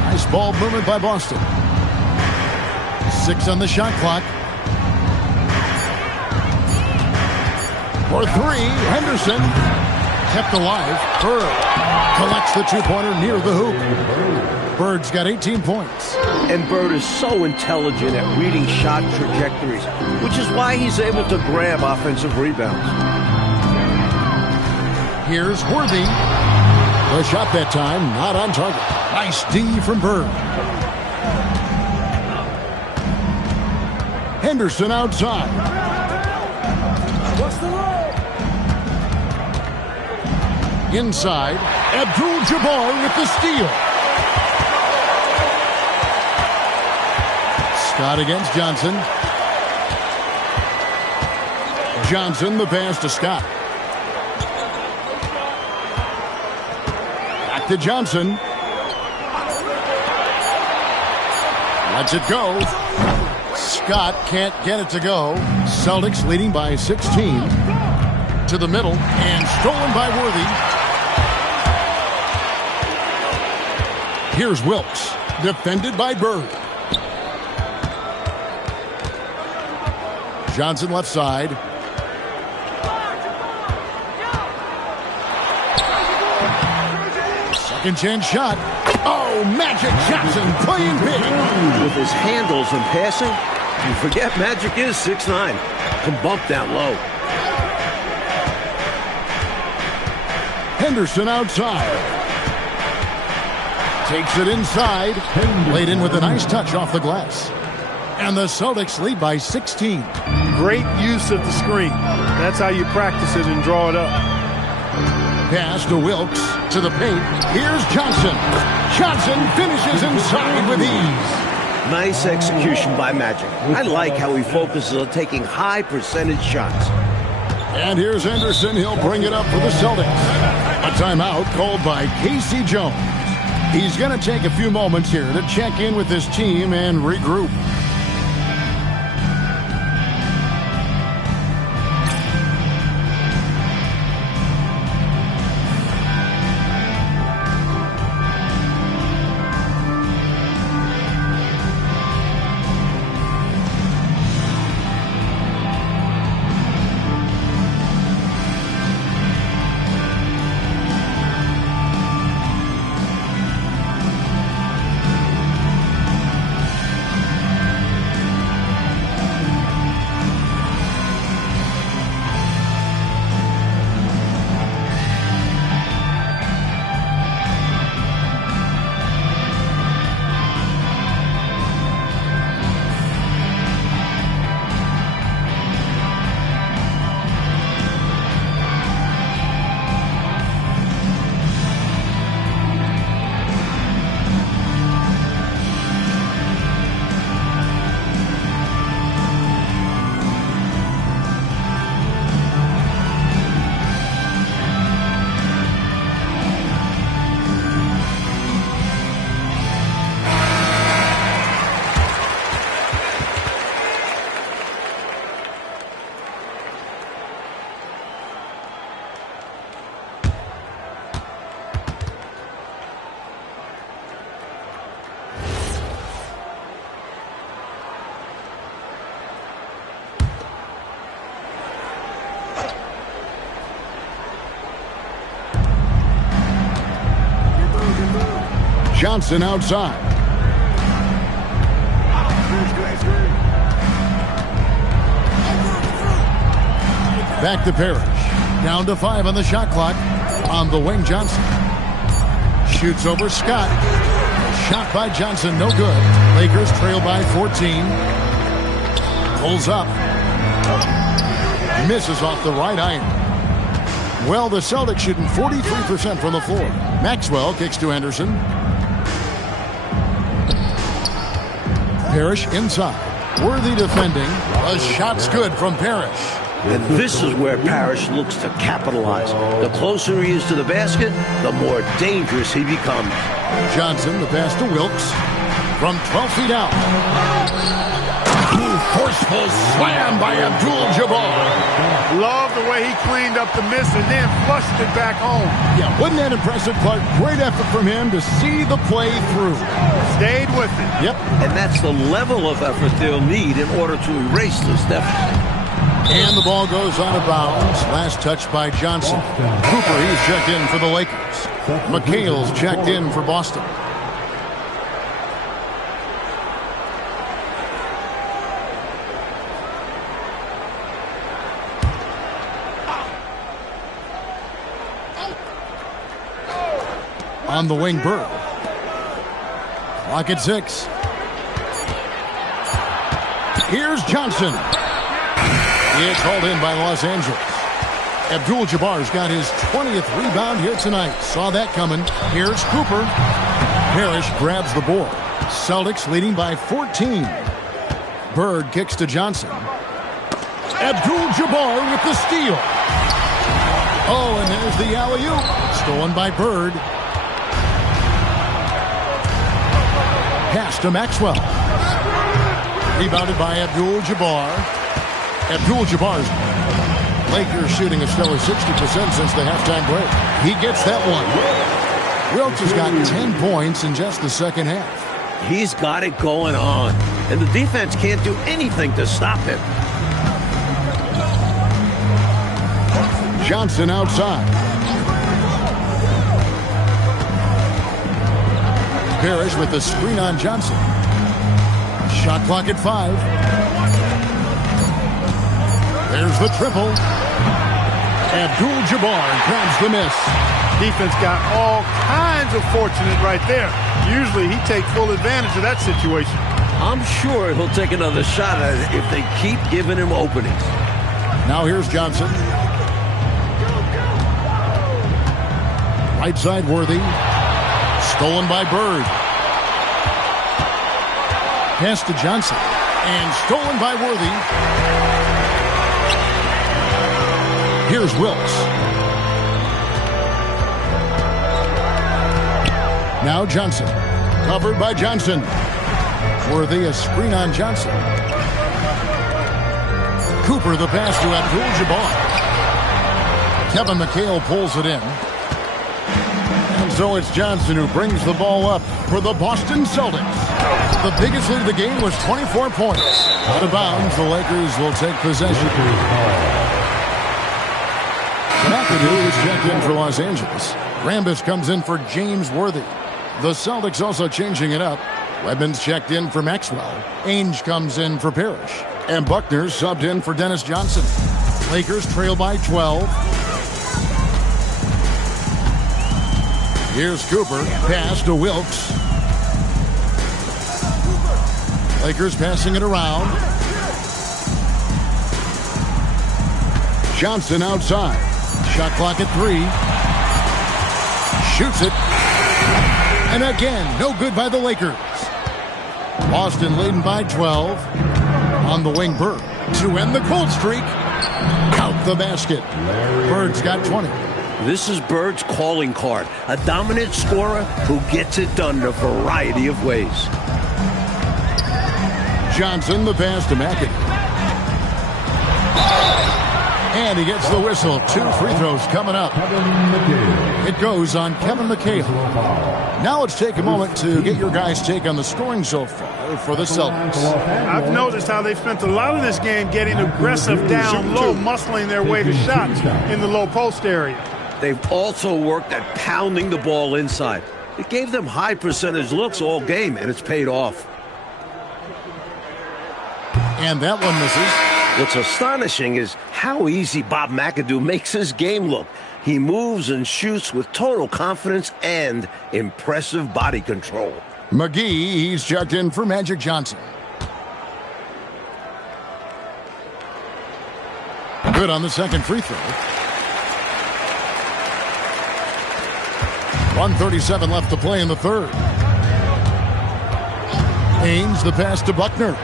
Nice ball movement by Boston. 6 on the shot clock. For 3, Henderson kept alive. Bird collects the two-pointer near the hoop. Bird's got 18 points. And Bird is so intelligent at reading shot trajectories, which is why he's able to grab offensive rebounds. Here's Worthy. The shot that time, not on target. Nice D from Bird. Henderson outside. What's the roll? Inside, Abdul-Jabbar with the steal. Scott against Johnson. Johnson, the pass to Scott. Back to Johnson. Lets it go. Scott can't get it to go. Celtics leading by 16. To the middle and stolen by Worthy. Here's Wilkes, defended by Bird. Johnson left side. Second chance shot. Oh, Magic Johnson playing big. With his handles and passing, you forget Magic is 6'9". Can bump down low. Henderson outside. Takes it inside. Laid in with a nice touch off the glass. And the Celtics lead by 16. Great use of the screen. That's how you practice it and draw it up. Pass to Wilkes to the paint. Here's Johnson. Johnson finishes inside with ease. Nice execution by Magic. I like how he focuses on taking high percentage shots. And here's Henderson. He'll bring it up for the Celtics. A timeout called by Casey Jones. He's going to take a few moments here to check in with his team and regroup. Johnson outside. Back to Parrish. Down to 5 on the shot clock. On the wing, Johnson. Shoots over Scott. Shot by Johnson, no good. Lakers trail by 14. Pulls up. Misses off the right iron. Well, the Celtics shooting 43% from the floor. Maxwell kicks to Henderson. Parrish inside. Worthy defending. A shot's good from Parrish. And this is where Parrish looks to capitalize. The closer he is to the basket, the more dangerous he becomes. Johnson, the pass to Wilkes. From 12 feet out. Forceful slam by Abdul-Jabbar. Love the way he cleaned up the miss and then flushed it back home. Yeah, wasn't that impressive, Clark? Great effort from him to see the play through. Stayed with it. Yep. And that's the level of effort they'll need in order to erase this deficit. And the ball goes out of bounds. Last touch by Johnson. Cooper, he's checked in for the Lakers. McHale's checked in for Boston. On the wing, Bird. Clock at 6. Here's Johnson. It's hauled in by Los Angeles. Abdul-Jabbar's got his 20th rebound here tonight. Saw that coming. Here's Cooper. Parrish grabs the board. Celtics leading by 14. Bird kicks to Johnson. Abdul-Jabbar with the steal. Oh, and there's the alley-oop. Stolen by Bird. Pass to Maxwell. Rebounded by Abdul-Jabbar. Abdul-Jabbar's Lakers shooting a stellar 60% since the halftime break. He gets that one. Wilkes has got 10 points in just the second half. He's got it going on, and the defense can't do anything to stop him. Johnson outside. Parrish with the screen on Johnson. Shot clock at 5. There's the triple. Abdul-Jabbar grabs the miss. Defense got all kinds of fortunate right there. Usually he takes full advantage of that situation. I'm sure he'll take another shot at it if they keep giving him openings. Now here's Johnson. Right side, Worthy. Stolen by Bird. Pass to Johnson. And stolen by Worthy. Here's Wilkes. Now Johnson. Covered by Johnson. Worthy, a screen on Johnson. Cooper, the pass to Abdul-Jabbar. Kevin McHale pulls it in. And so it's Johnson who brings the ball up for the Boston Celtics. The biggest lead of the game was 24 points. Out of bounds, the Lakers will take possession. McAdoo is checked in for Los Angeles. Rambis comes in for James Worthy. The Celtics also changing it up. Webman's checked in for Maxwell. Ainge comes in for Parrish. And Buckner subbed in for Dennis Johnson. Lakers trail by 12. Here's Cooper. Pass to Wilkes. Lakers passing it around. Johnson outside. Shot clock at 3. Shoots it. And again, no good by the Lakers. Boston leading by 12. On the wing, Bird. To end the cold streak. Count the basket. Bird's got 20. This is Bird's calling card. A dominant scorer who gets it done in a variety of ways. Johnson, the pass to McAdoo. And he gets the whistle. 2 free throws coming up. It goes on Kevin McHale. Now let's take a moment to get your guys' take on the scoring so far for the Celtics. I've noticed how they've spent a lot of this game getting aggressive down low, muscling their way to shots in the low post area. They've also worked at pounding the ball inside. It gave them high percentage looks all game, and it's paid off. And that one misses. What's astonishing is how easy Bob McAdoo makes his game look. He moves and shoots with total confidence and impressive body control. McGee, he's checked in for Magic Johnson. Good on the second free throw. 1:37 left to play in the third. Ainge, the pass to Buckner.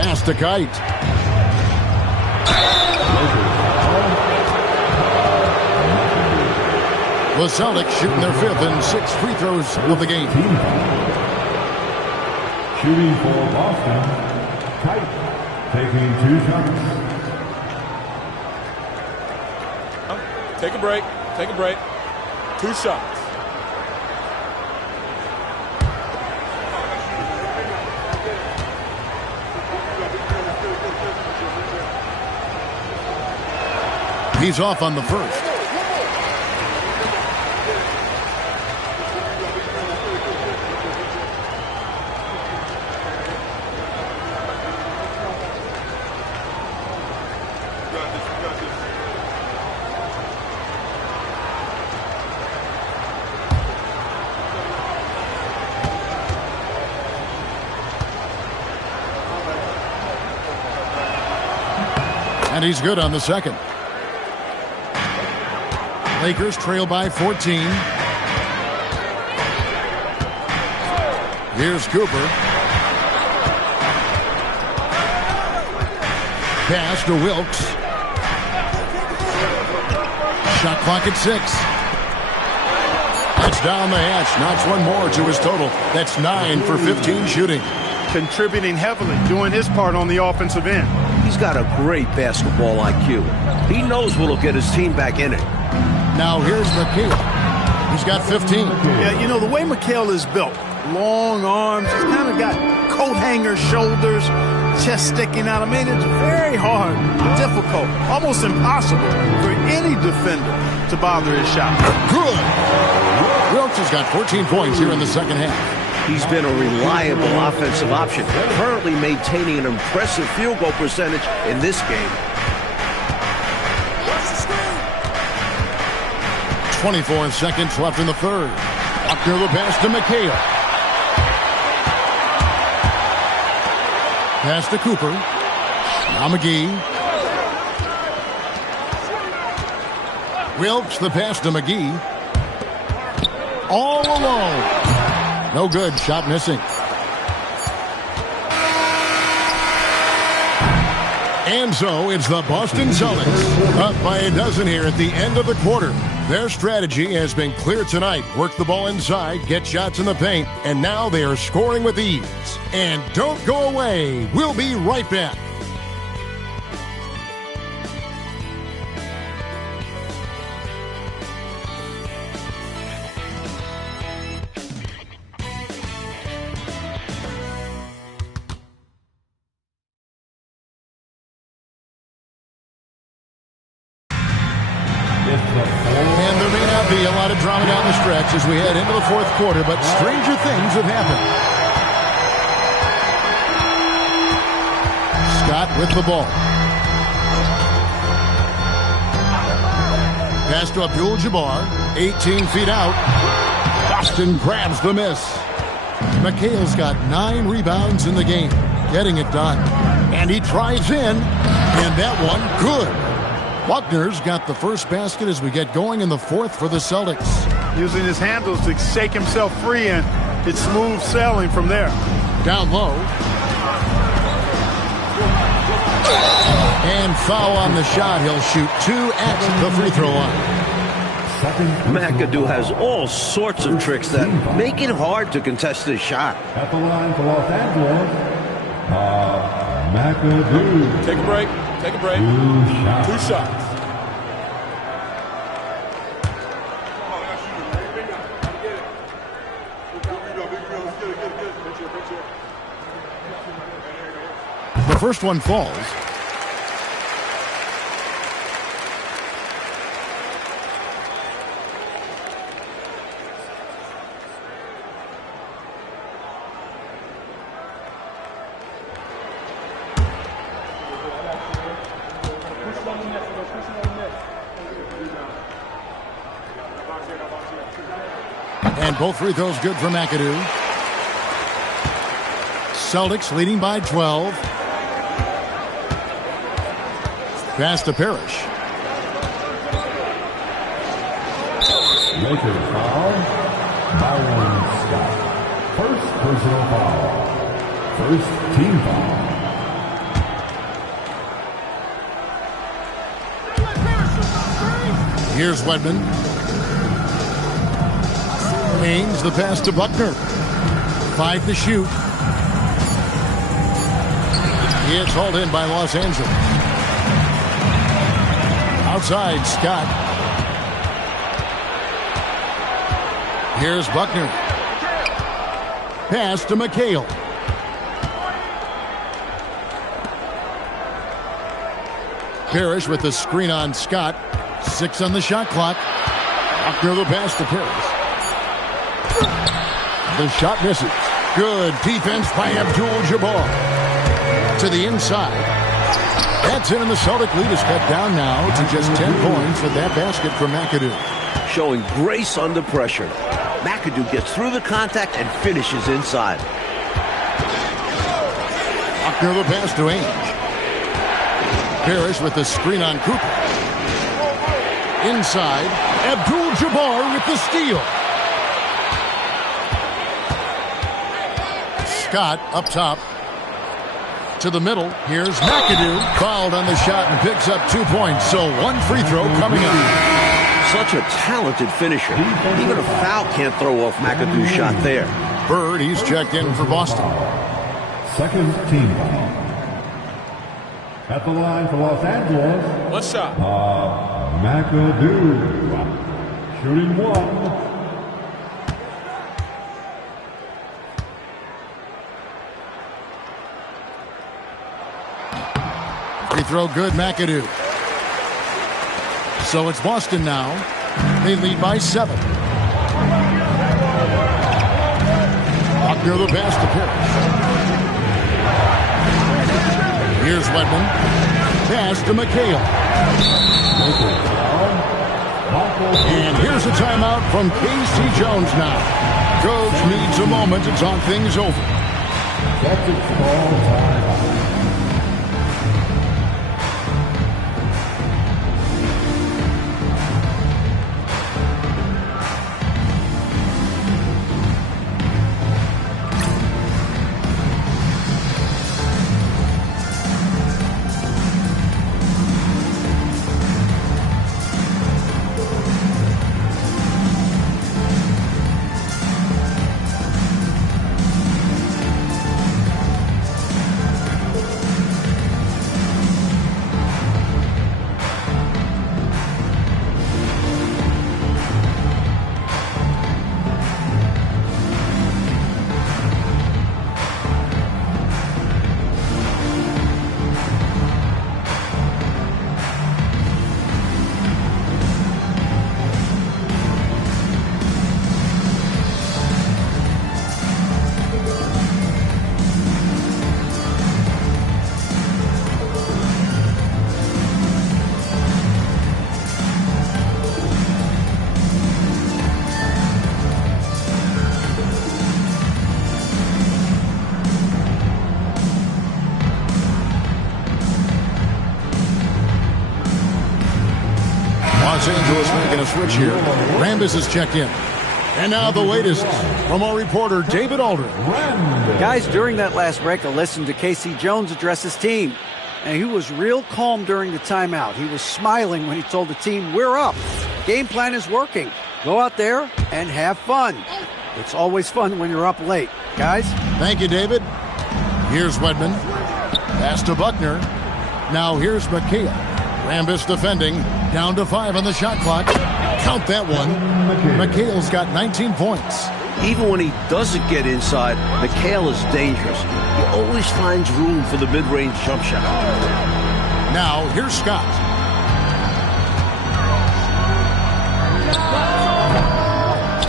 Pass to Kite. The Celtics shooting their 5th and 6th free throws of the game. Shooting for Boston, Kite, taking 2 shots. Take a break. Take a break. 2 shots. He's off on the first. And he's good on the second. Lakers trail by 14. Here's Cooper. Pass to Wilkes. Shot clock at 6. That's down the hatch. Knocks one more to his total. That's 9 for 15 shooting. Contributing heavily, doing his part on the offensive end. He's got a great basketball IQ. He knows what'll get his team back in it. Now here's McHale. He's got 15. Yeah, you know, the way McHale is built, long arms, he's kind of got coat hanger shoulders, chest sticking out. I mean, it's very hard, difficult, almost impossible for any defender to bother his shot. Good. Wilkes has got 14 points here in the second half. He's been a reliable offensive option, currently maintaining an impressive field goal percentage in this game. 24 seconds left in the third. Buckner the pass to McHale. Pass to Cooper. Now McGee. Wilkes the pass to McGee. All alone. No good. Shot missing. And so it's the Boston Celtics up by a dozen here at the end of the quarter. Their strategy has been clear tonight. Work the ball inside, get shots in the paint, and now they are scoring with ease. And don't go away. We'll be right back. And there may not be a lot of drama down the stretch as we head into the fourth quarter, but stranger things have happened. Scott with the ball. Pass to Abdul-Jabbar, 18 feet out. Boston grabs the miss. McHale's got 9 rebounds in the game, getting it done. And he drives in, and that one good. Buckner's got the first basket as we get going in the fourth for the Celtics. Using his handles to shake himself free, and it's smooth sailing from there. Down low. And foul on the shot. He'll shoot 2 at the free throw line. McAdoo has all sorts of tricks that make it hard to contest his shot. At the line for Los Angeles, McAdoo. Take a break. Take a break. 2 shots. The first one falls. And both free throws good for McAdoo. Celtics leading by 12. Pass to Parrish. Lakers foul. Byron Scott. First personal foul. First team foul. Here's Wedman. Haynes the pass to Buckner. 5 to shoot. It's hauled in by Los Angeles. Outside, Scott. Here's Buckner. Pass to McHale. Parrish with the screen on Scott. 6 on the shot clock. Buckner the pass to Parrish. The shot misses. Good defense by Abdul-Jabbar. To the inside. That's in, and the Celtic lead is cut down now to just 10 points with that basket from McAdoo. Showing grace under pressure. McAdoo gets through the contact and finishes inside. Buckner the pass to Ainge. Parrish with the screen on Cooper. Inside, Abdul-Jabbar with the steal. Scott up top. To the middle. Here's McAdoo. Fouled on the shot and picks up 2 points. So 1 free throw coming up. Such a talented finisher. Even a foul can't throw off McAdoo's shot there. Bird, he's checked in for Boston. Second team foul. At the line for Los Angeles. 1 shot. McAdoo. Shooting 1. Free throw good, McAdoo. So it's Boston now. They lead by 7. Buckner the pass to Parrish. Here's Wedman. Pass to McHale. And here's a timeout from K.C. Jones now. Coach needs a moment to talk things over. Celtics ball timeout. Los Angeles making a switch here. Rambis is checked in. And now the latest from our reporter, David Alder. Guys, during that last break, I listened to K.C. Jones address his team. And he was real calm during the timeout. He was smiling when he told the team, we're up. Game plan is working. Go out there and have fun. It's always fun when you're up late. Guys? Thank you, David. Here's Wedman. Pass to Buckner. Now here's McHale. Rambis defending. Down to 5 on the shot clock. Count that one. McHale's got 19 points. Even when he doesn't get inside, McHale is dangerous. He always finds room for the mid-range jump shot. Now, here's Scott.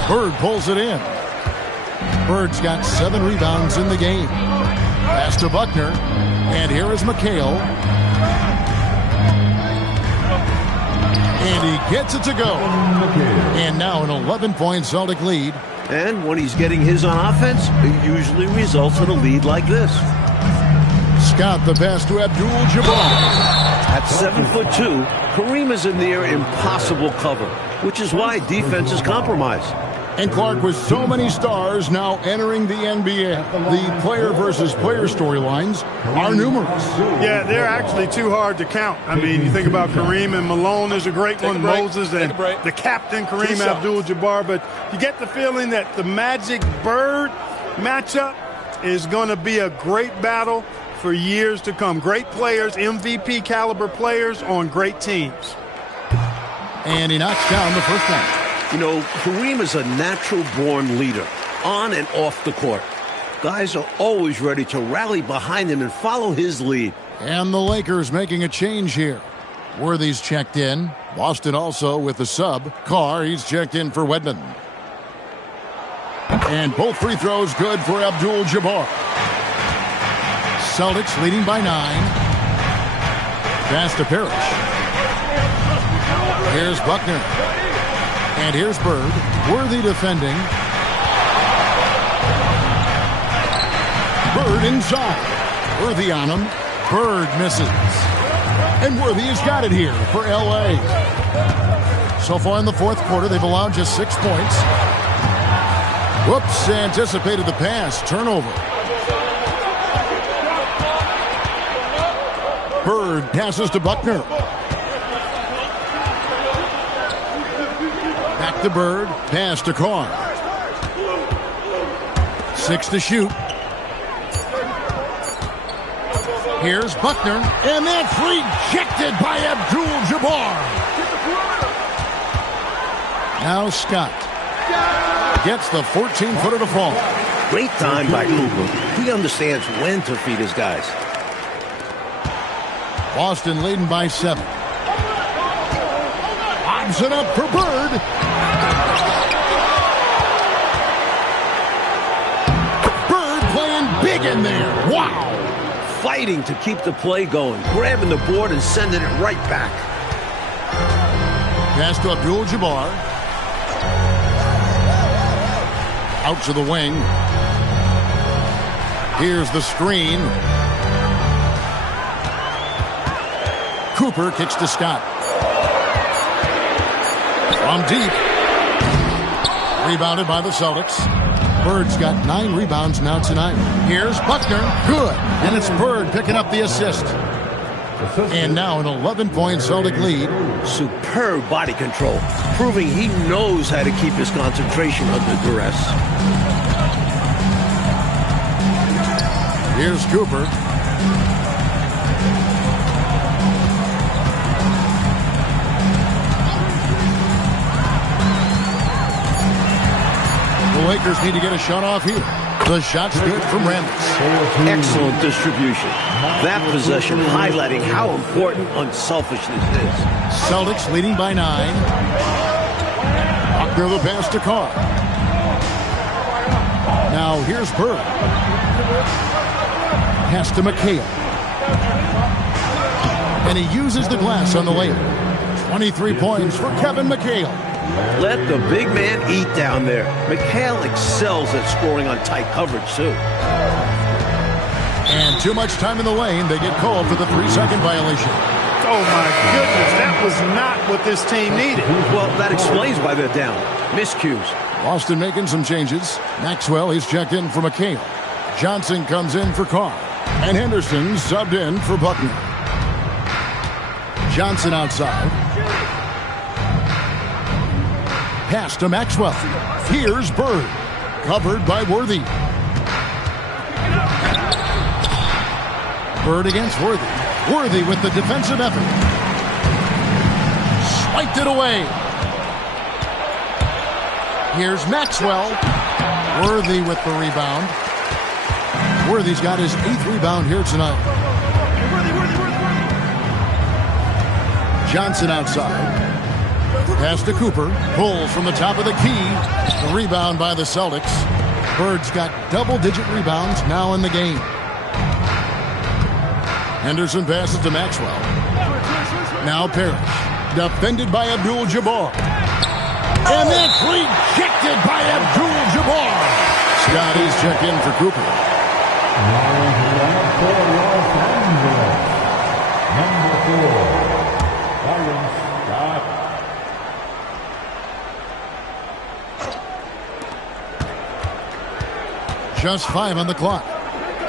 Bird pulls it in. Bird's got 7 rebounds in the game. Pass to Buckner. And here is McHale. And he gets it to go. And now an 11-point Celtic lead. And when he's getting his on offense, it usually results in a lead like this. Scott the pass to Abdul-Jabbar. At 7'2", Kareem is in near impossible cover, which is why defense is compromised. And Clark, with so many stars now entering the NBA, the player versus player storylines are numerous. Yeah, they're actually too hard to count. I mean, you think about Kareem and Malone is a great one, Moses and the captain Kareem Abdul-Jabbar, but you get the feeling that the Magic Bird matchup is going to be a great battle for years to come. Great players, MVP caliber players on great teams. And he knocks down the first one. You know, Kareem is a natural-born leader, on and off the court. Guys are always ready to rally behind him and follow his lead. And the Lakers making a change here. Worthy's checked in. Boston also with the sub. Carr, he's checked in for Wedman. And both free throws good for Abdul-Jabbar. Celtics leading by 9. Pass to Parrish. Here's Buckner. And here's Bird. Worthy defending. Bird inside. Worthy on him. Bird misses. And Worthy has got it here for L.A. So far in the fourth quarter, they've allowed just 6 points. Whoops, anticipated the pass. Turnover. Bird passes to Buckner. Back to Bird. Pass to Carr. 6 to shoot. Here's Buckner, and that's rejected by Abdul-Jabbar. Now Scott gets the 14-footer to fall. Great time by Cooper. He understands when to feed his guys. Boston leading by 7. Lobs it up for Bird. Bird playing big in there. Wow. Fighting to keep the play going, grabbing the board and sending it right back. Pass to Abdul-Jabbar. Out to the wing. Here's the screen. Cooper kicks to Scott. From deep. Rebounded by the Celtics. Bird's got 9 rebounds now tonight. Here's Buckner. Good. And it's Bird picking up the assist. And now an 11-point Celtic lead. Superb body control, proving he knows how to keep his concentration under duress. Here's Cooper. The Lakers need to get a shot off here. The shot's good from Randles. Excellent distribution. That possession highlighting how important unselfishness is. Celtics leading by 9. Buckner the pass to Carr. Now here's Bird. Pass to McHale. And he uses the glass on the layup. 23 points for Kevin McHale. Let the big man eat down there. McHale excels at scoring on tight coverage, too. And too much time in the lane. They get called for the 3-second violation. Oh, my goodness. That was not what this team needed. Well, that explains why they're down. Miscues. Boston making some changes. Maxwell, he's checked in for McHale. Johnson comes in for Carr. And Henderson subbed in for Buckner. Johnson outside. Pass to Maxwell. Here's Bird. Covered by Worthy. Bird against Worthy. Worthy with the defensive effort. Swiped it away. Here's Maxwell. Worthy with the rebound. Worthy's got his 8th rebound here tonight. Johnson outside. Pass to Cooper. Pulls from the top of the key. The rebound by the Celtics. Bird's got double-digit rebounds now in the game. Henderson passes to Maxwell. Now Parrish. Defended by Abdul-Jabbar. And that's rejected by Abdul-Jabbar. Scotty's checked in for Cooper. Number 4. Just 5 on the clock.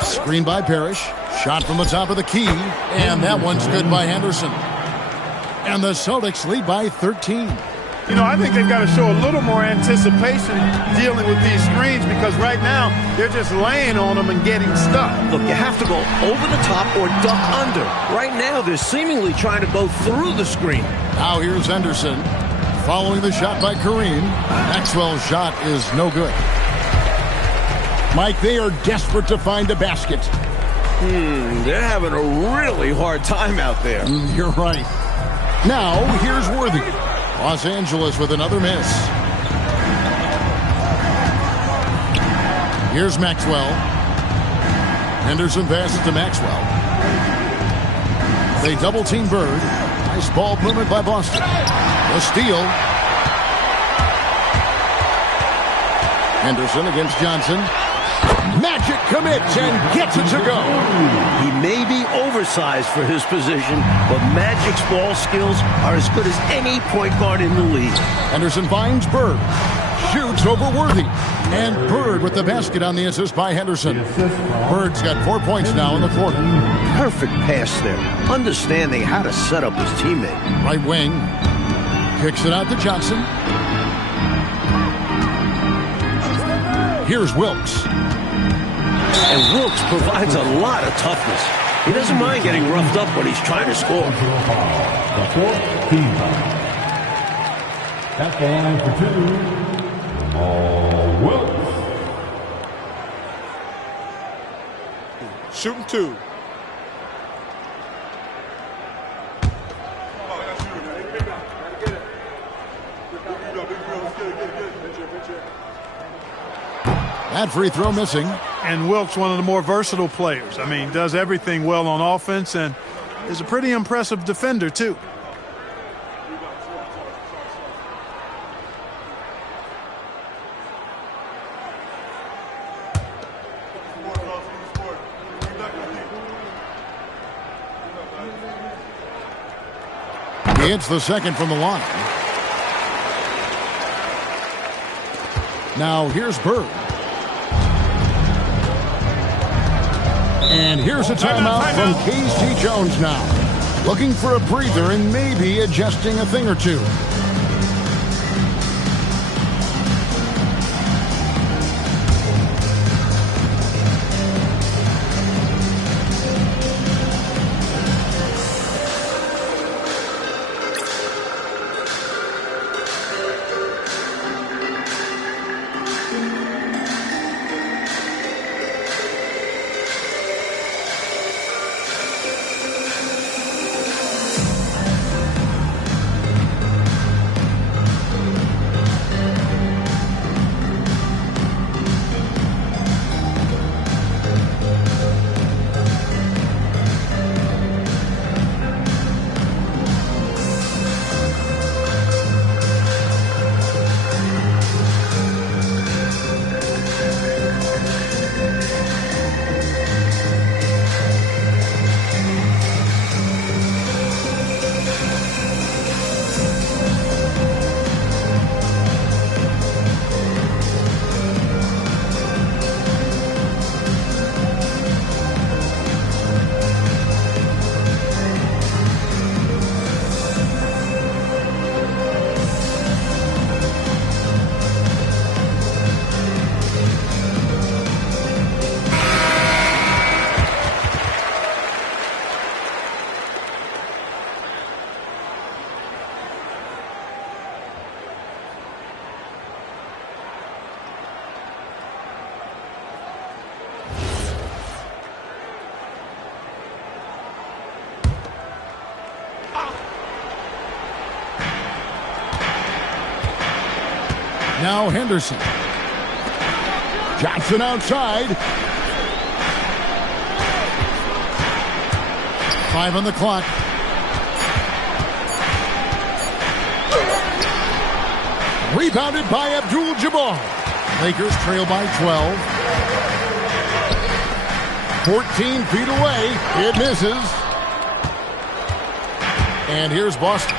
Screen by Parrish. Shot from the top of the key. And that one's good by Henderson. And the Celtics lead by 13. you know, I think they've got to show a little more anticipation dealing with these screens because right now they're just laying on them and getting stuck. Look, you have to go over the top or duck under. Right now, they're seemingly trying to go through the screen. Now here's Henderson following the shot by Kareem. Maxwell's shot is no good. Mike, they are desperate to find a basket. They're having a really hard time out there. You're right. Now, here's Worthy. Los Angeles with another miss. Here's Maxwell. Henderson passes to Maxwell. They double-team Bird. Nice ball movement by Boston. A steal. Henderson against Johnson. Magic commits and gets it to go. He may be oversized for his position, but Magic's ball skills are as good as any point guard in the league. Henderson finds Bird. Shoots over Worthy. And Bird with the basket on the assist by Henderson. Bird's got 4 points now in the quarter. Perfect pass there. Understanding how to set up his teammate. Right wing. Kicks it out to Johnson. Here's Wilkes. And Wilkes provides a lot of toughness. He doesn't mind getting roughed up when he's trying to score. The fourth team foul. At the line for two, Wilkes. Shooting two. That free throw missing. And Wilkes, one of the more versatile players. I mean, does everything well on offense and is a pretty impressive defender, too. He hits the second from the line. Now here's Bird. And here's a timeout from K.C. Jones now. Looking for a breather and maybe adjusting a thing or two. Now Henderson. Johnson outside. 5 on the clock. Rebounded by Abdul-Jabbar. Lakers trail by 12. 14 feet away. It misses. And here's Boston.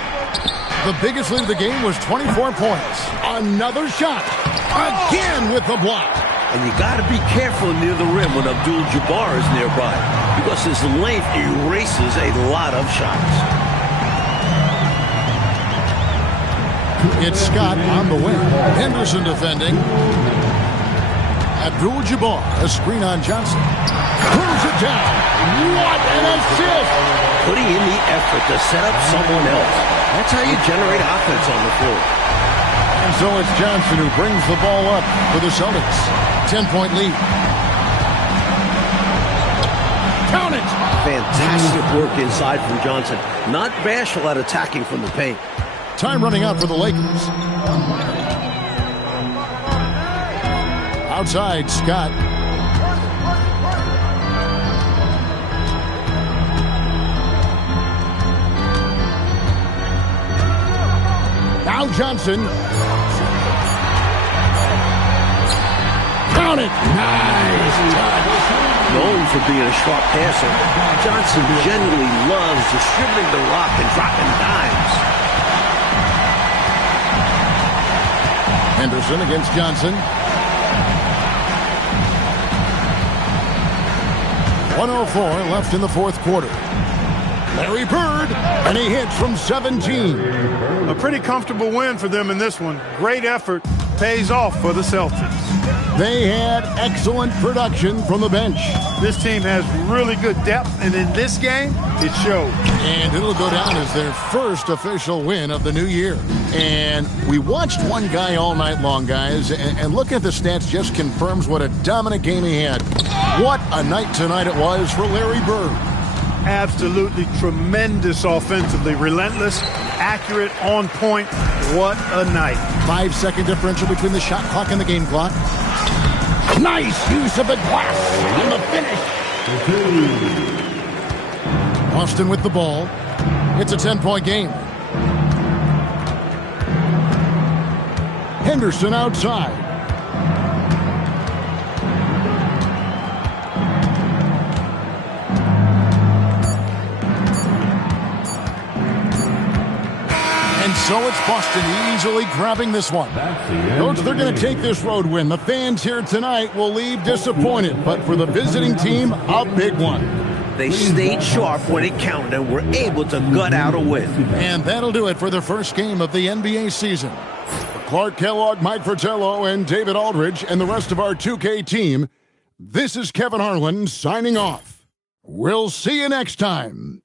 The biggest lead of the game was 24 points. Another shot. Again with the block. And you got to be careful near the rim when Abdul-Jabbar is nearby, because his length erases a lot of shots. It's Scott on the wing. Henderson defending. Abdul-Jabbar, a screen on Johnson. Throws it down. What an assist! Putting in the effort to set up someone else. That's how you generate offense on the floor. And so it's Johnson who brings the ball up for the Celtics. 10-point lead. Count it! Fantastic work inside from Johnson. Not bashful at attacking from the paint. Time running out for the Lakers. Outside, Scott. Now Johnson. Count it! Nice touch. Known for being a sharp passer, Johnson generally loves distributing the rock and dropping dimes. Henderson against Johnson. 1:04 left in the fourth quarter. Larry Bird, and he hits from 17. A pretty comfortable win for them in this one. Great effort pays off for the Celtics. They had excellent production from the bench. This team has really good depth, and in this game, it showed. And it'll go down as their first official win of the new year. And we watched one guy all night long, guys, and looking at the stats just confirms what a dominant game he had. What a night tonight it was for Larry Bird. Absolutely tremendous offensively. Relentless, accurate, on point. What a night. 5-second differential between the shot clock and the game clock. Nice use of the glass on the finish. Austin with the ball. It's a 10-point game. Henderson outside. And so it's Boston easily grabbing this one. Coach, they're going to take this road win. The fans here tonight will leave disappointed, but for the visiting team, a big one. They stayed sharp when it counted and were able to gut out a win. And that'll do it for the first game of the NBA season. For Clark Kellogg, Mike Fratello, and David Aldridge, and the rest of our 2K team, this is Kevin Harlan signing off. We'll see you next time.